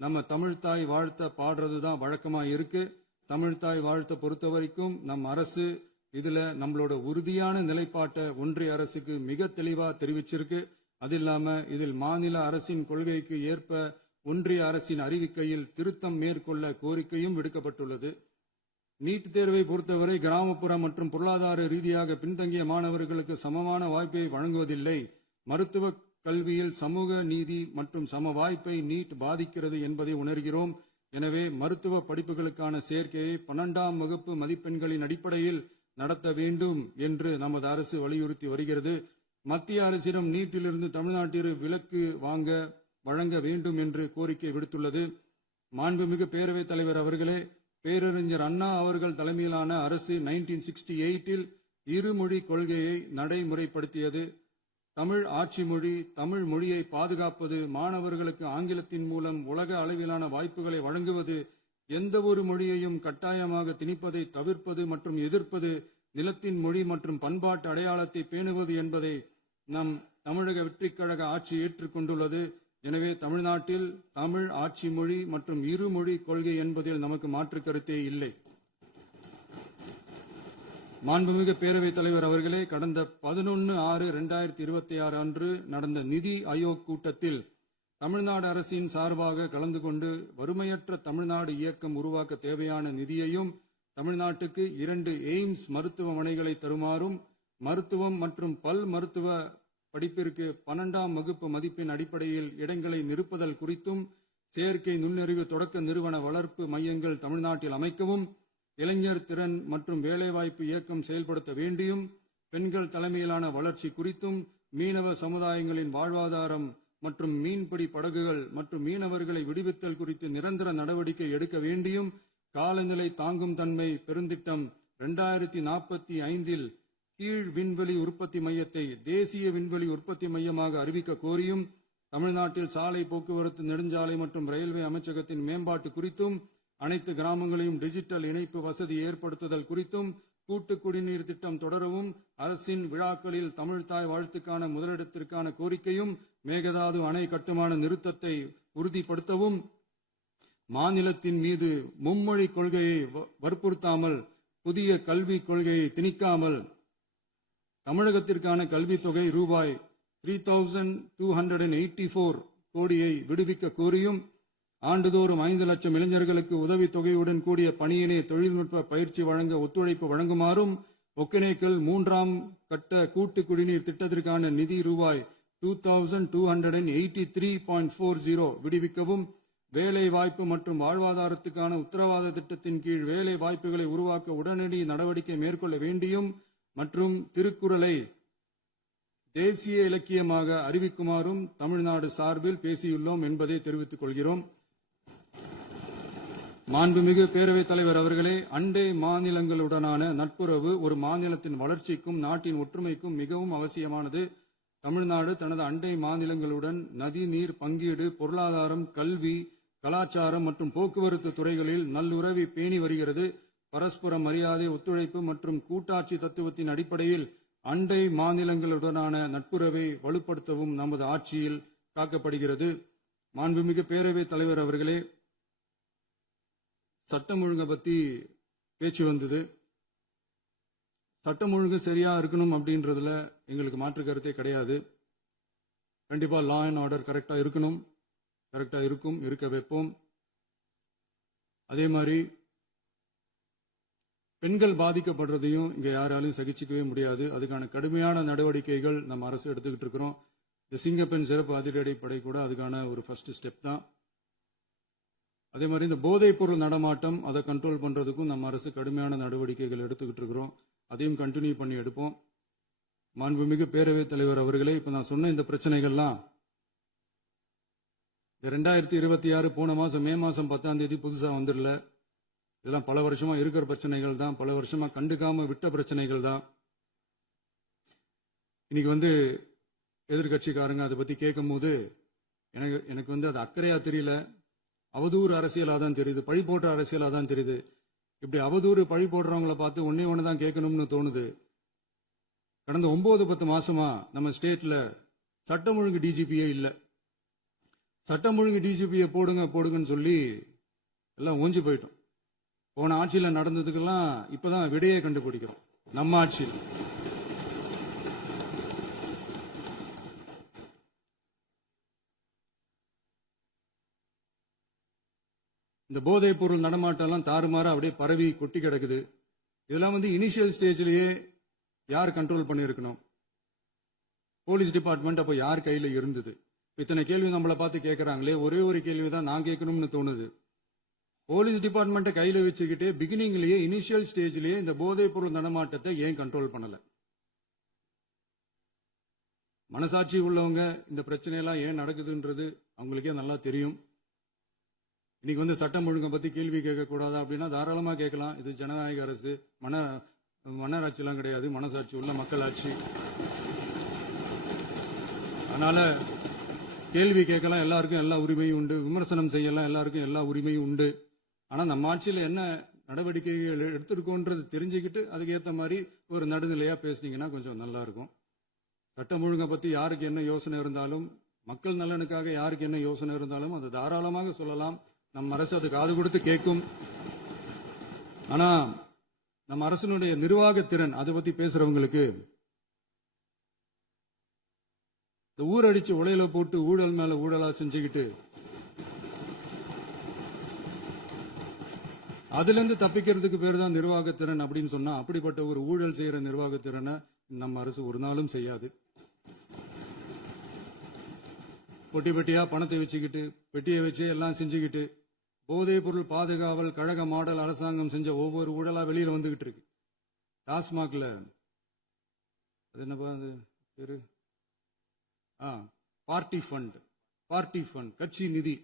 நம்ம தமிழ்தாய் வாழ்த்த பாடுறதுதான் வழக்கமா இருக்கு. தமிழ்தாய் வாழ்த்த பொறுத்த வரைக்கும் நம் அரசு இதுல நம்மளோட உறுதியான நிலைப்பாட்டை ஒன்றிய அரசுக்கு மிக தெளிவா தெரிவிச்சிருக்கு. அது இல்லாம இதில் மாநில அரசின் கொள்கைக்கு ஏற்ப ஒன்றிய அரசின் அறிவிக்கையில் திருத்தம் மேற்கொள்ள கோரிக்கையும் விடுக்கப்பட்டுள்ளது. நீட் தேர்வை பொறுத்தவரை கிராமப்புற மற்றும் பொருளாதார ரீதியாக பின்தங்கிய மாணவர்களுக்கு சமமான வாய்ப்பை வழங்குவதில்லை. மருத்துவ கல்வியில் சமூக நீதி மற்றும் சம வாய்ப்பை நீட் பாதிக்கிறது என்பதை உணர்கிறோம். எனவே மருத்துவ படிப்புகளுக்கான சேர்க்கையை 12ஆம் வகுப்பு மதிப்பெண்களின் அடிப்படையில் நடத்த வேண்டும் என்று நமது அரசு வலியுறுத்தி வருகிறது. மத்திய அரசிடம் நீட்டிலிருந்து தமிழ்நாட்டிற்கு விலக்கு வழங்க வேண்டும் என்று கோரிக்கை விடுத்துள்ளது. மாண்புமிகு பேரவைத் தலைவர் அவர்களே, பேரறிஞர் அண்ணா அவர்கள் தலைமையிலான அரசு 1968 இருமொழி கொள்கையை நடைமுறைப்படுத்தியது. தமிழ் ஆட்சி மொழி, தமிழ் மொழியை பாதுகாப்பது, மாணவர்களுக்கு ஆங்கிலத்தின் மூலம் உலக அளவிலான வாய்ப்புகளை வழங்குவது, எந்த ஒரு மொழியையும் கட்டாயமாக திணிப்பதை தவிர்ப்பது மற்றும் எதிர்ப்பது, நிலத்தின் மொழி மற்றும் பண்பாட்டு அடையாளத்தை பேணுவது என்பதை நம் தமிழக வெற்றிக் கழக ஆட்சி ஏற்றுக்கொண்டுள்ளது. எனவே தமிழ்நாட்டில் தமிழ் ஆட்சி மொழி மற்றும் இருமொழி கொள்கை என்பதில் நமக்கு மாற்று கருத்தே இல்லை. மாண்புமிகு பேரவைத் தலைவர் அவர்களே, கடந்த 11/6/2026 அன்று நடந்த நிதி ஆயோக் கூட்டத்தில் தமிழ்நாடு அரசின் சார்பாக கலந்து கொண்டு வறுமையற்ற தமிழ்நாடு இயக்கம் உருவாக்க தேவையான நிதியையும், தமிழ்நாட்டுக்கு 2 எய்ம்ஸ் மருத்துவமனைகளை தருமாறும், மருத்துவம் மற்றும் பல் மருத்துவ படிப்பிற்கு 12ஆம் வகுப்பு மதிப்பெண் அடிப்படையில் இடங்களை நிரப்புதல் குறித்தும், செயற்கை நுண்ணறிவு தொடக்க நிறுவன வளர்ப்பு மையங்கள் தமிழ்நாட்டில் அமைக்கவும், இளைஞர் திறன் மற்றும் வேலைவாய்ப்பு இயக்கம் செயல்படுத்த வேண்டியும், பெண்கள் தலைமையிலான வளர்ச்சி குறித்தும், மீனவ சமுதாயங்களின் வாழ்வாதாரம் மற்றும் மீன்பிடி படகுகள் மற்றும் மீனவர்களை விடுவித்தல் குறித்து நிரந்தர நடவடிக்கை எடுக்க வேண்டியும், காலநிலை தாங்கும் தன்மை பெருந்திட்டம் 2045 கீழ் விண்வெளி உற்பத்தி மையத்தை தேசிய விண்வெளி உற்பத்தி மையமாக அறிவிக்க கோரியும், தமிழ்நாட்டில் சாலை போக்குவரத்து, நெடுஞ்சாலை மற்றும் ரயில்வே அமைச்சகத்தின் மேம்பாட்டு குறித்தும், அனைத்து கிராமங்களையும் டிஜிட்டல் இணைப்பு வசதி ஏற்படுத்துதல் குறித்தும், கூட்டு குடிநீர் திட்டம் தொடரவும், அரசின் விழாக்களில் தமிழ்தாய் வாழ்த்துக்கான முதலிடத்திற்கான கோரிக்கையும், மேகதாது அணை கட்டுமான நிறுத்தத்தை உறுதிப்படுத்தவும், மாநிலத்தின் மீது மும்மொழி கொள்கையை வற்புறுத்தாமல் புதிய கல்விக் கொள்கையை திணிக்காமல் தமிழகத்திற்கான கல்வித் தொகை ரூபாய் 3284 கோடியை விடுவிக்க கோரியும், ஆண்டுதோறும் 5 லட்சம் இளைஞர்களுக்கு உதவித் தொகையுடன் கூடிய பணியினை தொழில்நுட்ப பயிற்சி வழங்க ஒத்துழைப்பு வழங்குமாறும், ஒகேனக்கல் 3ஆம் கட்ட கூட்டு குடிநீர் திட்டத்திற்கான நிதி ரூபாய் 2283.40 விடுவிக்கவும், வேலை வாய்ப்பு மற்றும் வாழ்வாதாரத்துக்கான உத்தரவாத திட்டத்தின் கீழ் வேலை வாய்ப்புகளை உருவாக்க உடனடி நடவடிக்கை மேற்கொள்ள வேண்டியும் மற்றும் திருக்குறளை தேசிய இலக்கியமாக அறிவிக்குமாறும் தமிழ்நாடு சார்பில் பேசியுள்ளோம் என்பதை தெரிவித்துக் கொள்கிறோம். மாண்புமிகு பேரவைத் தலைவர் அவர்களே, அண்டை மாநிலங்களுடனான நட்புறவு ஒரு மாநிலத்தின் வளர்ச்சிக்கும் நாட்டின் ஒற்றுமைக்கும் மிகவும் அவசியமானது. தமிழ்நாடு தனது அண்டை மாநிலங்களுடன் நதி நீர் பங்கீடு, பொருளாதாரம், கல்வி, கலாச்சாரம் மற்றும் போக்குவரத்து துறைகளில் நல்லுறவை பேணி வருகிறது. பரஸ்பர மரியாதை, ஒத்துழைப்பு மற்றும் கூட்டாட்சி தத்துவத்தின் அடிப்படையில் அண்டை மாநிலங்களுடனான நட்புறவை வலுப்படுத்தவும் நமது ஆட்சியில் காக்கப்படுகிறது. மாண்புமிகு பேரவைத் தலைவர் அவர்களே, சட்டம் ஒழுங்கை பத்தி பேச்சு வந்தது. சட்டம் ஒழுங்கு சரியா இருக்கணும் அப்படின்றதுல எங்களுக்கு மாற்று கருத்தே கிடையாது. கண்டிப்பா லா அண்ட் ஆர்டர் கரெக்டா இருக்கணும், கரெக்டா இருக்கும், இருக்க வைப்போம். அதே மாதிரி பெண்கள் பாதிக்கப்படுறதையும் இங்க யாராலையும் சகிச்சுக்கவே முடியாது. அதுக்கான கடுமையான நடவடிக்கைகள் நம்ம அரசு எடுத்துக்கிட்டு இருக்கிறோம். இந்த சிங்கப்பெண் சிறப்பு அதிரடிப்படை கூட அதுக்கான ஒரு ஃபர்ஸ்ட் ஸ்டெப் தான். அதே மாதிரி இந்த போதைப் பொருள் நடமாட்டம் அதை கண்ட்ரோல் பண்றதுக்கும் நம்ம அரசு கடுமையான நடவடிக்கைகள் எடுத்துக்கிட்டு இருக்கிறோம். அதையும் கண்டினியூ பண்ணி எடுப்போம். மாண்புமிகு பேரவைத் தலைவர் அவர்களே, இப்ப நான் சொன்ன இந்த பிரச்சனைகள்லாம் 2026 போன மாசம் மே மாசம் 10ஆம் தேதி புதுசா வந்துடல. இதெல்லாம் பல வருஷமா இருக்கிற பிரச்சனைகள் தான், பல வருஷமா கண்டுக்காம விட்ட பிரச்சனைகள் தான். இன்னைக்கு எதிர்கட்சிக்காரங்க அதை பத்தி கேட்கும் போது எனக்கு அது அக்கறையா தெரியல, அவதூறு அரசியலா தான் தெரியுது, பழி போட்ட அரசியலா தான் தெரியுது. இப்படி அவதூறு பழி போடுறவங்களை பார்த்து ஒண்ணு தான் கேட்கணும்னு தோணுது. கடந்த 9-10 மாசமா நம்ம ஸ்டேட்ல சட்டம் ஒழுங்கு டிஜிபியே இல்ல. சட்டம் ஒழுங்கு டிஜிபியை போடுங்கன்னு சொல்லி எல்லாம் ஓஞ்சி போயிட்டோம். போன ஆட்சியில நடந்ததுக்கெல்லாம் இப்பதான் விடையே கண்டுபிடிக்கிறோம் நம்ம ஆட்சியில். இந்த போதைப் பொருள் நடமாட்டம் எல்லாம் தாறுமாற அப்படியே பரவி கொட்டி கிடக்குது. இதெல்லாம் இனிஷியல் ஸ்டேஜ்லயே யார் கண்ட்ரோல் பண்ணிருக்கணும்? போலீஸ் டிபார்ட்மெண்ட் அப்ப யார் கையில இருந்தது? இத்தனை கேள்வி நம்மளை பார்த்து கேட்கறாங்களே, ஒரே ஒரு கேள்விதான் நான் கேட்கணும்னு தோணுது. போலீஸ் டிபார்ட்மெண்ட்டை கையில வச்சுக்கிட்டு பிகினிங்லயே இனிஷியல் ஸ்டேஜ்லயே இந்த போதைப் பொருள் நடமாட்டத்தை ஏன் கண்ட்ரோல் பண்ணல? மனசாட்சி உள்ளவங்க இந்த பிரச்சனையெல்லாம் ஏன் நடக்குதுன்றது அவங்களுக்கே நல்லா தெரியும். இன்னைக்கு சட்டம் ஒழுங்கை பத்தி கேள்வி கேட்க கூடாதா அப்படின்னா தாராளமா கேட்கலாம். இது ஜனநாயக அரசு, மன்னராட்சி எல்லாம் கிடையாது, மனசாட்சி உள்ள மக்களாட்சி. அதனால கேள்வி கேட்கலாம், எல்லாருக்கும் எல்லா உரிமையும் உண்டு. விமர்சனம் செய்யலாம், எல்லாருக்கும் எல்லா உரிமையும் உண்டு. ஆனா நம்ம ஆட்சியில் என்ன நடவடிக்கைகள் எடுத்திருக்கோன்றது தெரிஞ்சுக்கிட்டு அதுக்கேற்ற மாதிரி ஒரு நடுநிலையா பேசுனீங்கன்னா கொஞ்சம் நல்லா இருக்கும். சட்டம் ஒழுங்கை பத்தி யாருக்கு என்ன யோசனை இருந்தாலும், மக்கள் நலனுக்காக யாருக்கு என்ன யோசனை இருந்தாலும் அதை தாராளமாக சொல்லலாம். நம்ம அரசு அது காது கொடுத்து கேட்கும். ஆனா நம்ம அரசினுடைய நிர்வாகத்திறன் அதை பத்தி பேசுறவங்களுக்கு இந்த ஊரடிச்சு உலையில போட்டு ஊழல் மேல ஊழலா செஞ்சுக்கிட்டு அதுல இருந்து தப்பிக்கிறதுக்கு பேர் தான் நிர்வாகத்திறன் அப்படின்னு சொன்னா, அப்படிப்பட்ட ஒரு ஊழல் செய்யற நிர்வாகத்திறனை நம்ம அரசு ஒரு நாளும் செய்யாது. பொட்டி பெட்டியா பணத்தை வச்சுக்கிட்டு, பெட்டியை வச்சு எல்லாம் செஞ்சுக்கிட்டு, போதைப் பொருள் பாதுகாவல் கழக மாடல் அரசாங்கம் செஞ்ச ஒவ்வொரு ஊழலா வெளியில வந்துகிட்டு இருக்கு. டாஸ்மாக்ல அது என்னப்பா அது பேரு, பார்ட்டி ஃபண்ட், கட்சி நிதி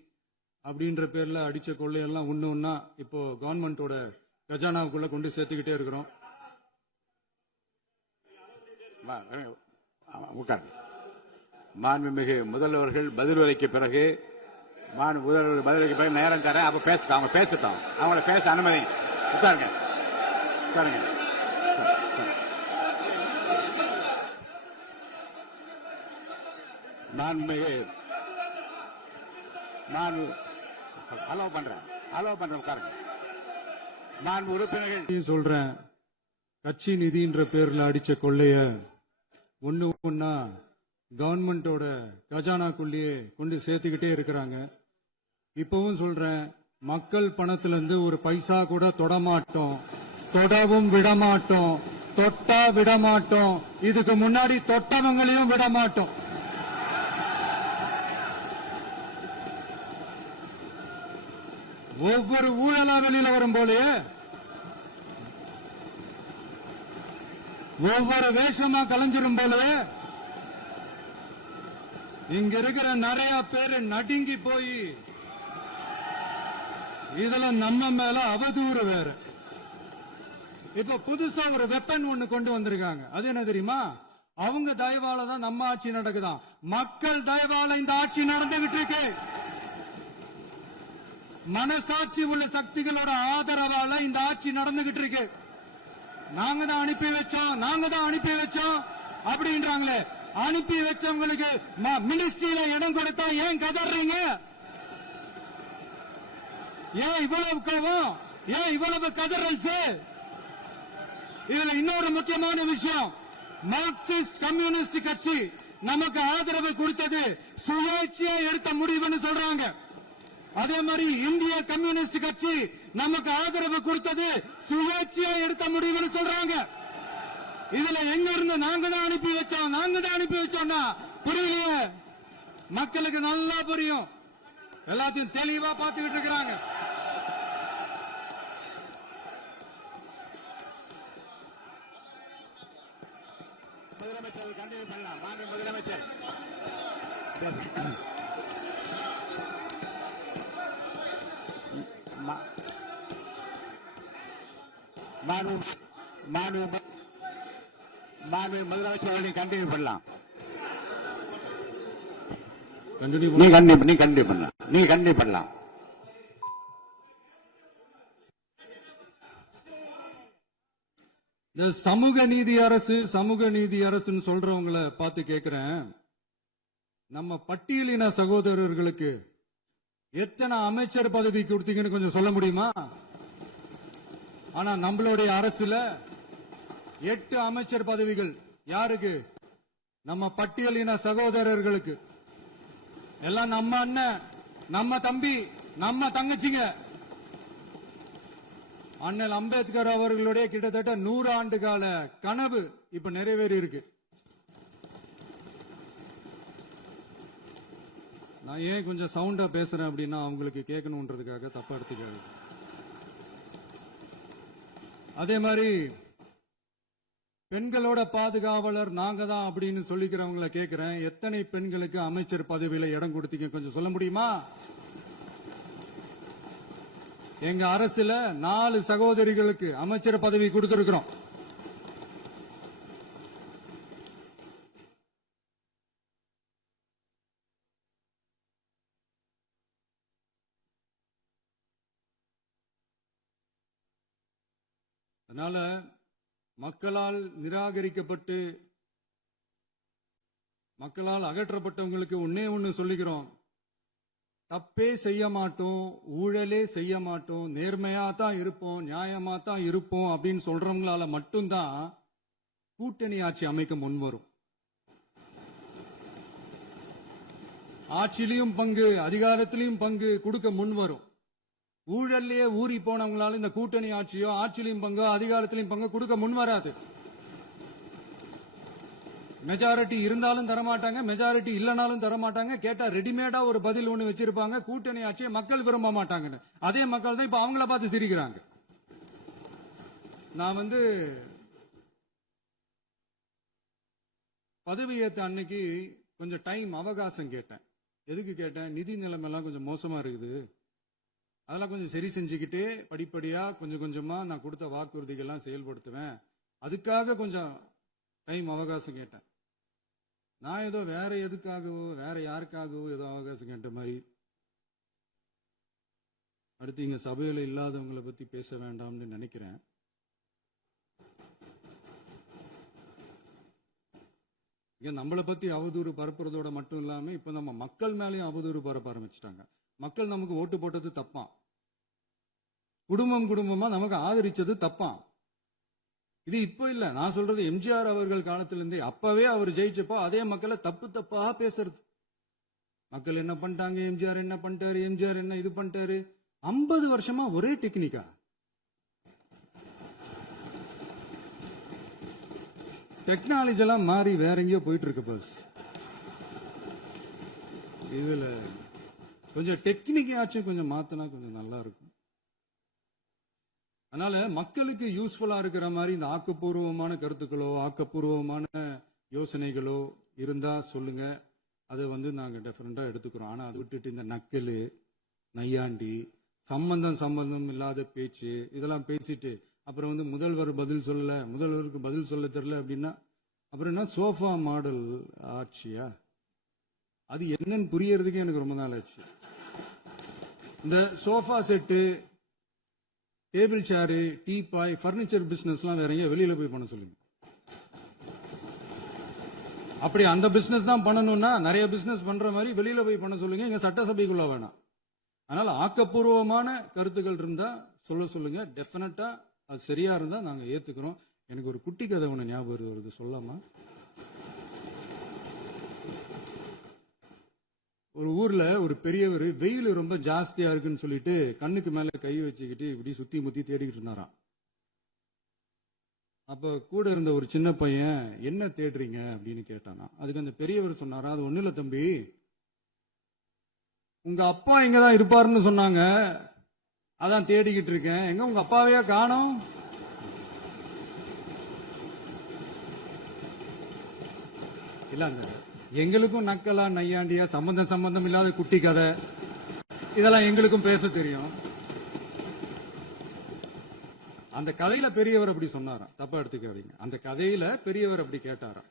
அப்படின்ற பேர்ல அடிச்ச கொள்ளையெல்லாம் ஒண்ணு ஒன்னா இப்போ கவர்மெண்டோட கஜானாவுக்குள்ள கொண்டு சேர்த்துக்கிட்டே இருக்கிறோம். உட்கார். மாண்புமிகு முதல்வர்கள் பதிலுரைக்கு பிறகு முதல்வர் பதிலுரைக்கு பிறகு நேரம் தரேன். அப்ப பேசட்டும், அவங்க பேசட்டும், அவங்கள பேச அனுமதி. உட்காருங்க, உட்காருங்க. மாண்புமிகு அலோவ் பண்றேன் உட்காருங்க. மாண்பு உறுப்பினர்கள் சொல்றேன், கட்சி நிதின்ற பேர்ல அடிச்ச கொள்ளைய ஒன்னா கவர்மெண்டோட கஜானாக்குள்ளேயே கொண்டு சேர்த்துக்கிட்டே இருக்கிறாங்க. இப்பவும் சொல்றேன், மக்கள் பணத்துல இருந்து ஒரு பைசா கூட தொடமாட்டோம், தொடவும் விடமாட்டோம், தொட்டா விடமாட்டோம், இதுக்கு முன்னாடி தொட்டவங்களையும் விடமாட்டோம். ஒவ்வொரு ஊழலா வெளியில வரும் போலயே ஒவ்வொரு வேஷமா கலைஞ்சிரும் போலவே இங்க இருக்கிற நிறைய பேரு நடுங்கி போய் இதுல நம்ம மேல அவதூறு வேற. இப்ப புதுசா ஒரு வெப்பன் ஒண்ணு கொண்டு வந்திருக்காங்க. அது என்ன தெரியுமா? அவங்க தயவால தான் நம்ம ஆட்சி நடக்குதாம். மக்கள் தயவால இந்த ஆட்சி நடந்துகிட்டு இருக்கு. மனசாட்சி உள்ள சக்திகளோட ஆதரவால இந்த ஆட்சி நடந்துகிட்டு இருக்கு. நாங்க தான் அனுப்பி வச்சோம் அப்படின்றாங்களே. அனுப்பி வச்சவங்களுக்கு மினிஸ்ட்ரியில இடம் கொடுத்தா ஏன் கதறீங்க? ஏன் இவ்வளவு கோவம்? ஏன் இவ்வளவு கதறல்ஸ்? இதுல இன்னொரு முக்கியமான விஷயம், மார்க்சிஸ்ட் கம்யூனிஸ்ட் கட்சி நமக்கு ஆதரவு கொடுத்தது சுயேட்சையா எடுத்த முடிவுன்னு சொல்றாங்க. அதே மாதிரி இந்திய கம்யூனிஸ்ட் கட்சி நமக்கு ஆதரவு கொடுத்தது சுயேட்சையா எடுத்த முடிவுன்னு சொல்றாங்க. இதுல எங்க இருந்து நாங்க தான் அனுப்பி வச்சோம்னா புரியலையே. மக்களுக்கு நல்லா புரியும், எல்லாத்தையும் தெளிவா பார்த்துக்கிட்டு இருக்கிறாங்க. முதலமைச்சர் கண்டினியூ பண்ணலாம். மாண்பு முதலமைச்சர் முதலமைச்சர் கண்டினியூ பண்ணலாம். நீ கண்டினியூ பண்ணலாம். இந்த சமூக நீதி அரசுன்னு சொல்றவங்களை பார்த்து கேட்கிறேன், நம்ம பட்டியலின சகோதரர்களுக்கு எத்தனை அமைச்சர் பதவி கொடுத்தீங்கன்னு கொஞ்சம் சொல்ல முடியுமா? ஆனா நம்மளுடைய அரசுல 8 அமைச்சர் பதவிகள் யாருக்கு? நம்ம பட்டியலின சகோதரர்களுக்கு. எல்லாம் நம்ம அண்ணன், நம்ம தம்பி, நம்ம தங்கச்சிங்க. அண்ணல் அம்பேத்கர் அவர்களுடைய கிட்டத்தட்ட 100 ஆண்டு கால கனவு இப்ப நிறைவேறி இருக்கு. நான் ஏன் கொஞ்சம் சவுண்டா பேசுறேன் அப்படின்னா அவங்களுக்கு கேட்கணும்ன்றதுக்காக தப்பா எடுத்துக்காது. அதே மாதிரி பெண்களோட பாதுகாவலர் நாங்க தான் அப்படின்னு சொல்லிக்கிறவங்களை கேட்கிறேன், எத்தனை பெண்களுக்கு அமைச்சர் பதவியில இடம் கொடுத்தீங்க கொஞ்சம் சொல்ல முடியுமா? எங்க அரசுல 4 சகோதரிகளுக்கு அமைச்சர் பதவி கொடுத்திருக்கிறோம். அதனால மக்களால் நிராகரிக்கப்பட்டு மக்களால் அகற்றப்பட்டவங்களுக்கு ஒண்ணு சொல்லிக்கிறோம், தப்பே செய்ய மாட்டோம், ஊழலே செய்ய மாட்டோம், நேர்மையா தான் இருப்போம், நியாயமா தான் இருப்போம் அப்படின்னு சொல்றவங்களால மட்டும்தான் கூட்டணி ஆட்சி அமைக்க முன்வரும். ஆட்சியிலையும் பங்கு, அதிகாரத்திலையும் பங்கு கொடுக்க முன்வரும். ஊழல்லையே ஊறி போனவங்களால இந்த கூட்டணி ஆட்சியோ ஆட்சியிலையும் பங்கு அதிகாரத்திலையும் பங்கு கொடுக்க முன்வராது. மெஜாரிட்டி இருந்தாலும் தரமாட்டாங்க, மெஜாரிட்டி இல்லனாலும் தரமாட்டாங்க. கேட்டா ரெடிமேடா ஒரு பதில் ஒண்ணு வச்சிருப்பாங்க, கூட்டணி ஆட்சியை மக்கள் விரும்ப மாட்டாங்கன்னு. அதே மக்கள் தான் இப்ப அவங்கள பார்த்து சிரிக்கிறாங்க. நான் பதவி ஏத்த அன்னைக்கு கொஞ்சம் டைம் அவகாசம் கேட்டேன். எதுக்கு கேட்டேன்? நிதி நிலைமை எல்லாம் கொஞ்சம் மோசமா இருக்குது, அதெல்லாம் கொஞ்சம் சரி செஞ்சுக்கிட்டே படிப்படியா கொஞ்சம் கொஞ்சமா நான் கொடுத்த வாக்குறுதிகள்லாம் செயல்படுத்துவேன், அதுக்காக கொஞ்சம் டைம் அவகாசம் கேட்டேன். நான் ஏதோ வேற எதுக்காகவோ வேற யாருக்காகவோ ஏதோ அவகாசம் கேட்ட மாதிரி. அடுத்து இங்க சபையில இல்லாதவங்களை பத்தி பேச வேண்டாம்னு நினைக்கிறேன். இங்க நம்மளை பத்தி அவதூறு பரப்புறதோட மட்டும் இல்லாம இப்ப நம்ம மக்கள் மேலேயும் அவதூறு பரப்ப ஆரம்பிச்சிட்டாங்க. மக்கள் நமக்கு ஓட்டு போட்டது தப்பான், குடும்பம் குடும்பமா நமக்கு ஆதரிச்சது தப்பான். இது இப்ப இல்ல, நான் சொல்றது எம்ஜிஆர் அவர்கள் காலத்திலிருந்தே. அப்பவே அவர் ஜெயிச்சப்போ அதே மக்களை தப்பு தப்பா பேசுறது. மக்கள் என்ன பண்ணிட்டாங்க, எம்ஜிஆர் என்ன பண்ணிட்டாரு, எம்ஜிஆர் என்ன இது பண்ணிட்டாரு. 50 வருஷமா ஒரே டெக்னிக்கா. டெக்னாலஜி எல்லாம் மாறி வேற எங்கேயோ போயிட்டு இருக்கு பஸ். இதுல கொஞ்சம் டெக்னிக்காச்சும் கொஞ்சம் மாத்தினா கொஞ்சம் நல்லா இருக்கும். அதனால மக்களுக்கு யூஸ்ஃபுல்லா இருக்கிற மாதிரி இந்த ஆக்கப்பூர்வமான கருத்துக்களோ ஆக்கப்பூர்வமான யோசனைகளோ இருந்தா சொல்லுங்க. அதை நாங்க டெஃபரெண்டா எடுத்துக்கிறோம். ஆனா அதை விட்டுட்டு இந்த நக்கலு நையாண்டி சம்பந்தம் இல்லாத பேச்சு இதெல்லாம் பேசிட்டு அப்புறம் முதல்வர் பதில் சொல்லல, முதல்வருக்கு பதில் சொல்ல தெரியல அப்படின்னா அப்புறம் என்ன சோஃபா மாடல் ஆட்சியா? அது என்னன்னு புரியறதுக்கு எனக்கு ரொம்ப நாள் ஆச்சு. இந்த sofa set, table chair, teapoy, furniture பிசினஸ்லாம் வேற எங்கேயும் வெளியில போய் பண்ண சொல்லுங்க. அப்படி அந்த பிசினஸ் தான் பண்ணணும்னா நிறைய பிசினஸ் பண்ற மாதிரி வெளியில போய் பண்ண சொல்லுங்க. இங்க சட்டசபைக்குள்ள வேணாம். அதனால ஆக்கப்பூர்வமான கருத்துக்கள் இருந்தா சொல்லுங்க. டெஃபினட்டா அது சரியா இருந்தா நாங்க ஏத்துக்கிறோம். எனக்கு ஒரு குட்டி கதை ஒண்ணு ஞாபகம் வருது, சொல்லாமா? ஒரு ஊர்ல ஒரு பெரியவர் வெயில் ரொம்ப ஜாஸ்தியா இருக்குன்னு சொல்லிட்டு கண்ணுக்கு மேல கை வச்சுக்கிட்டு இப்படி சுத்தி முத்தி தேடிக்கிட்டு இருந்தாராம். அப்ப கூட இருந்த ஒரு சின்ன பையன் என்ன தேடுறீங்க அப்படின்னு கேட்டானா. அதுக்கு அந்த பெரியவர் சொன்னாரா, அது ஒண்ணு இல்ல தம்பி, உங்க அப்பா இங்கதான் இருப்பாருன்னு சொன்னாங்க, அதான் தேடிக்கிட்டு இருக்கேன். எங்க உங்க அப்பாவையா காணோம்? இல்லங்க, எங்களுக்கும் நக்கலா நையாண்டியா சம்பந்தம் இல்லாத குட்டி கதை இதெல்லாம் எங்களுக்கும் பேச தெரியும். அந்த கதையில பெரியவர் அப்படி சொன்னாராம், தப்பா எடுத்துக்காதீங்க. அந்த கதையில பெரியவர் அப்படி கேட்டாராம்.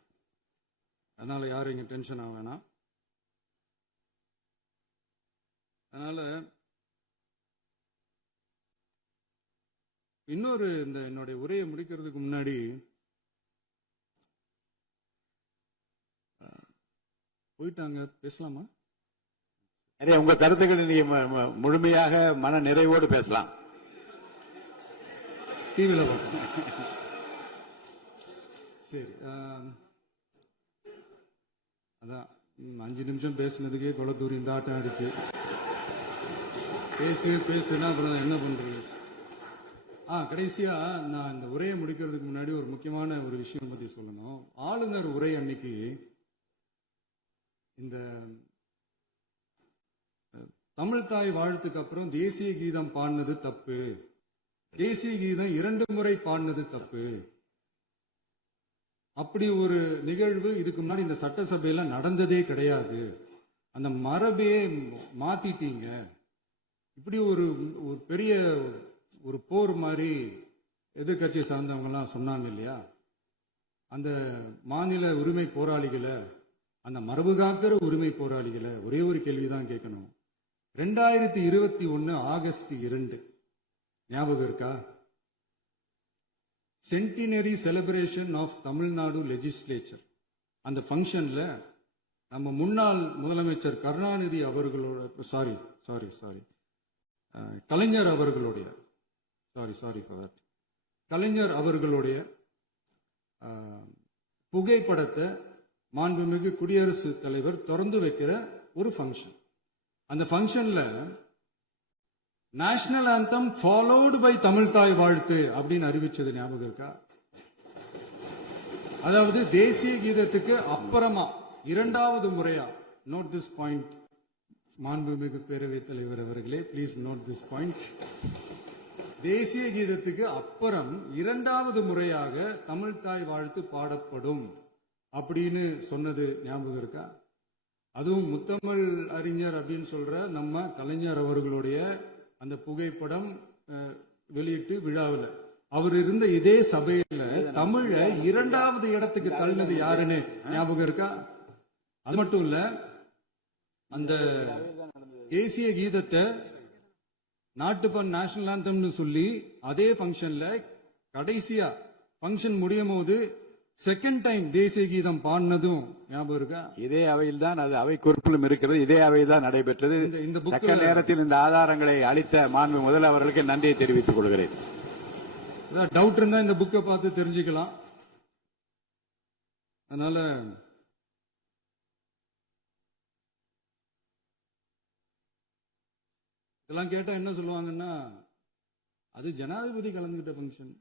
அதனால யாரும் இங்க டென்ஷன் ஆக வேணாம். அதனால இன்னொரு இந்த என்னுடைய உரையை முடிக்கிறதுக்கு முன்னாடி போயிட்டாங்க, பேசலாமா? நிறைய உங்க கருத்துக்களை நீங்க முழுமையாக மன நிறைவோடு பேசலாம். டிவியில பார்க்கணும். சரி, அதான் 5 நிமிஷம் பேசுனதுக்கே கொளத்தூரி இந்த ஆட்டம் ஆயிடுச்சு. பேசுனா அப்புறம் என்ன பண்றது? கடைசியா நான் இந்த உரையை முடிக்கிறதுக்கு முன்னாடி ஒரு முக்கியமான ஒரு விஷயம் பத்தி சொல்லணும். ஆளுநர் உரை அன்னைக்கு இந்த தமிழ் தாய் வாழ்த்துக்கு அப்புறம் தேசிய கீதம் பாடினது தப்பு, தேசிய கீதம் 2 முறை பாடினது தப்பு, அப்படி ஒரு நிகழ்வு இதுக்கு முன்னாடி இந்த சட்டசபையில நடந்ததே கிடையாது, அந்த மரபையே மாத்திட்டீங்க, இப்படி ஒரு பெரிய ஒரு போர் மாதிரி எதிர்கட்சி சார்ந்தவங்க எல்லாம் சொன்னாங்க இல்லையா? அந்த மாநில உரிமை போராளிகளை, அந்த மரபு காக்கிற உரிமை போராளிகளை ஒரே ஒரு கேள்விதான் கேட்கணும். 2021 ஆகஸ்ட் 2 ஞாபகம் இருக்கா? Centenary celebration of Tamil Nadu legislature. அந்த ஃபங்க்ஷன்ல நம்ம முன்னாள் முதலமைச்சர் கருணாநிதி அவர்களோட கலைஞர் அவர்களுடைய கலைஞர் அவர்களுடைய புகைப்படத்தை மாண்புமிகு குடியரசுத் தலைவர் திறந்து வைக்கிற ஒரு ஃபங்க்ஷன். அந்த ஃபங்க்ஷன்ல national anthem followed by Tamil Thai Vazhthu அப்படின்னு அறிவிச்சது ஞாபகம் இருக்கா? அதாவது தேசிய கீதத்துக்கு அப்புறமா 2வது முறையா, நோட் திஸ் பாயிண்ட் மாண்புமிகு பேரவைத் தலைவர் அவர்களே, பிளீஸ் நோட் திஸ் பாயிண்ட். தேசிய கீதத்துக்கு அப்புறம் 2வது முறையாக தமிழ் தாய் வாழ்த்து பாடப்படும் அப்படின்னு சொன்னது ஞாபகம் இருக்கா? அதுவும் முத்தமிழ் அறிஞர் அப்படின்னு சொல்ற நம்ம கலைஞர் அவர்களுடைய அந்த புகைப்படம் வெளியிட்டு விழாவில் அவர் இருந்த இதே சபையில தமிழ 2வது இடத்துக்கு தள்ளினது யாருன்னு ஞாபகம் இருக்கா? அது மட்டும் இல்ல, அந்த தேசிய கீதத்தை நாட்டுப்பண் நேஷனல் ஆந்தம்னு சொல்லி அதே ஃபங்க்ஷன்ல கடைசியா ஃபங்க்ஷன் முடியும் போது செகண்ட் டைம் தேசிய கீதம் பாடினதும் ஞாபகம் இருக்கா? இதே அவையில் தான் அது அவை குறிப்பிலும் இருக்கிறது. இதே அவையில் தான் நடைபெற்றது. இந்த தக்க புக்கில் நேரத்தில் இந்த ஆதாரங்களை அளித்த மாண்பு முதல்வர்களுக்கு நன்றியை தெரிவித்துக் கொள்கிறேன். டவுட் இருந்தா இந்த புக்கை பார்த்து தெரிஞ்சுக்கலாம். அதனால இதெல்லாம் கேட்டா என்ன சொல்லுவாங்கன்னா, அது ஜனாதிபதி கலந்துகிட்ட ஃபங்க்ஷன்,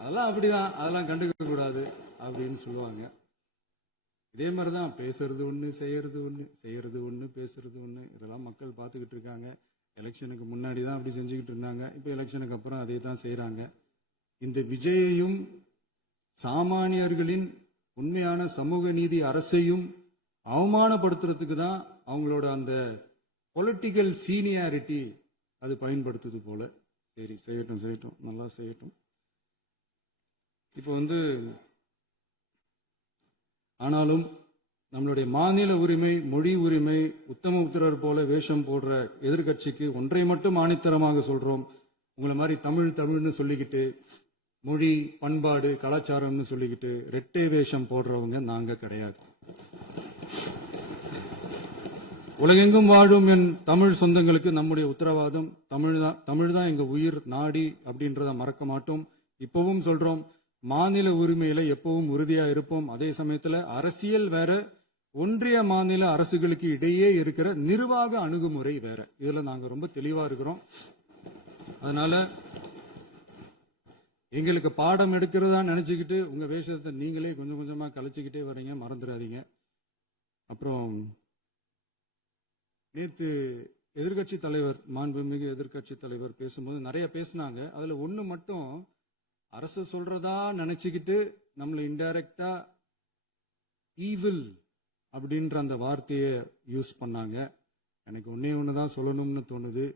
அதெல்லாம் அப்படிதான், அதெல்லாம் கண்டுக்க கூடாது அப்படின்னு சொல்லுவாங்க. இதே மாதிரிதான் பேசுறது ஒண்ணு, செய்யறது ஒண்ணு, செய்யறது ஒண்ணு, பேசுறது ஒண்ணு. இதெல்லாம் மக்கள் பார்த்துக்கிட்டு இருக்காங்க. எலெக்ஷனுக்கு முன்னாடி தான் அப்படி செஞ்சுக்கிட்டு இருந்தாங்க. இப்போ எலெக்ஷனுக்கு அப்புறம் அதே தான் செய்யறாங்க. இந்த விஜயையும் சாமானியர்களின் உண்மையான சமூக நீதி அரசையும் அவமானப்படுத்துறதுக்கு தான் அவங்களோட அந்த பொலிட்டிக்கல் சீனியாரிட்டி அது பயன்படுத்துது போல. சரி, செய்யட்டும் செய்யட்டும், நல்லா செய்யட்டும். இப்போ ஆனாலும் நம்மளுடைய மாநில உரிமை, மொழி உரிமை, உத்தமபுத்திரர் போல வேஷம் போடுற எதிர்கட்சிக்கு ஒன்றை மட்டும் ஆணித்தரமாக சொல்றோம். உங்களை மாதிரி தமிழ்னு சொல்லிக்கிட்டு, மொழி, பண்பாடு, கலாச்சாரம்னு சொல்லிக்கிட்டு ரெட்டை வேஷம் போடுறவங்க நாங்க கிடையாது. உலகெங்கும் வாழும் என் தமிழ் சொந்தங்களுக்கு நம்முடைய உத்தரவாதம் தமிழ் தான் எங்க உயிர் நாடி அப்படின்றத மறக்க மாட்டோம். இப்பவும் சொல்றோம், மாநில உரிமையில எப்பவும் உறுதியா இருப்போம். அதே சமயத்துல அரசியல் வேற, ஒன்றிய மாநில அரசுகளுக்கு இடையே இருக்கிற நிர்வாக அணுகுமுறை வேற. இதுல நாங்க ரொம்ப தெளிவா இருக்கிறோம். அதனால எங்களுக்கு பாடம் எடுக்கிறதா நினைச்சுக்கிட்டு உங்க வேஷத்தை நீங்களே கொஞ்சம் கொஞ்சமா கலைச்சுக்கிட்டே வர்றீங்க, மறந்துடாதீங்க. அப்புறம் நேத்து எதிர்கட்சி தலைவர், மாண்புமிகு எதிர்கட்சி தலைவர் பேசும்போது நிறைய பேசினாங்க. அதுல ஒண்ணு மட்டும் அரசு சொல்றதா நினைச்சுக்கிட்டு நம்மளை இன்டைரக்டா ஈவில் அப்படின்ற அந்த வார்த்தையை யூஸ் பண்ணாங்க. எனக்கு ஒன்னே ஒண்ணுதான் சொல்லணும்னு தோணுது.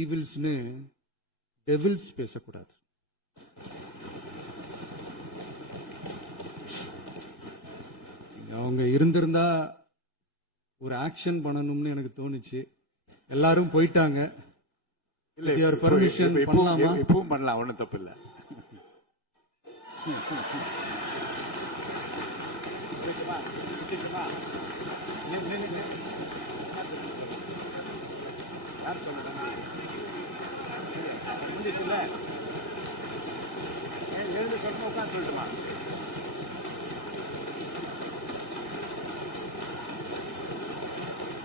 ஈவில்ஸ்னு டெவில்ஸ் பேசக்கூடாது. அவங்க இருந்திருந்தா ஒரு ஆக்ஷன் பண்ணணும்னு எனக்கு தோணுச்சு. எல்லாரும் போயிட்டாங்க. பர்மிஷன் பண்ணலாமா? இப்பவும் பண்ணலாம், ஒன்றும் தப்பு இல்லை. எழுந்து சொல்லுமா, உட்காந்து சொல்லட்டுமா?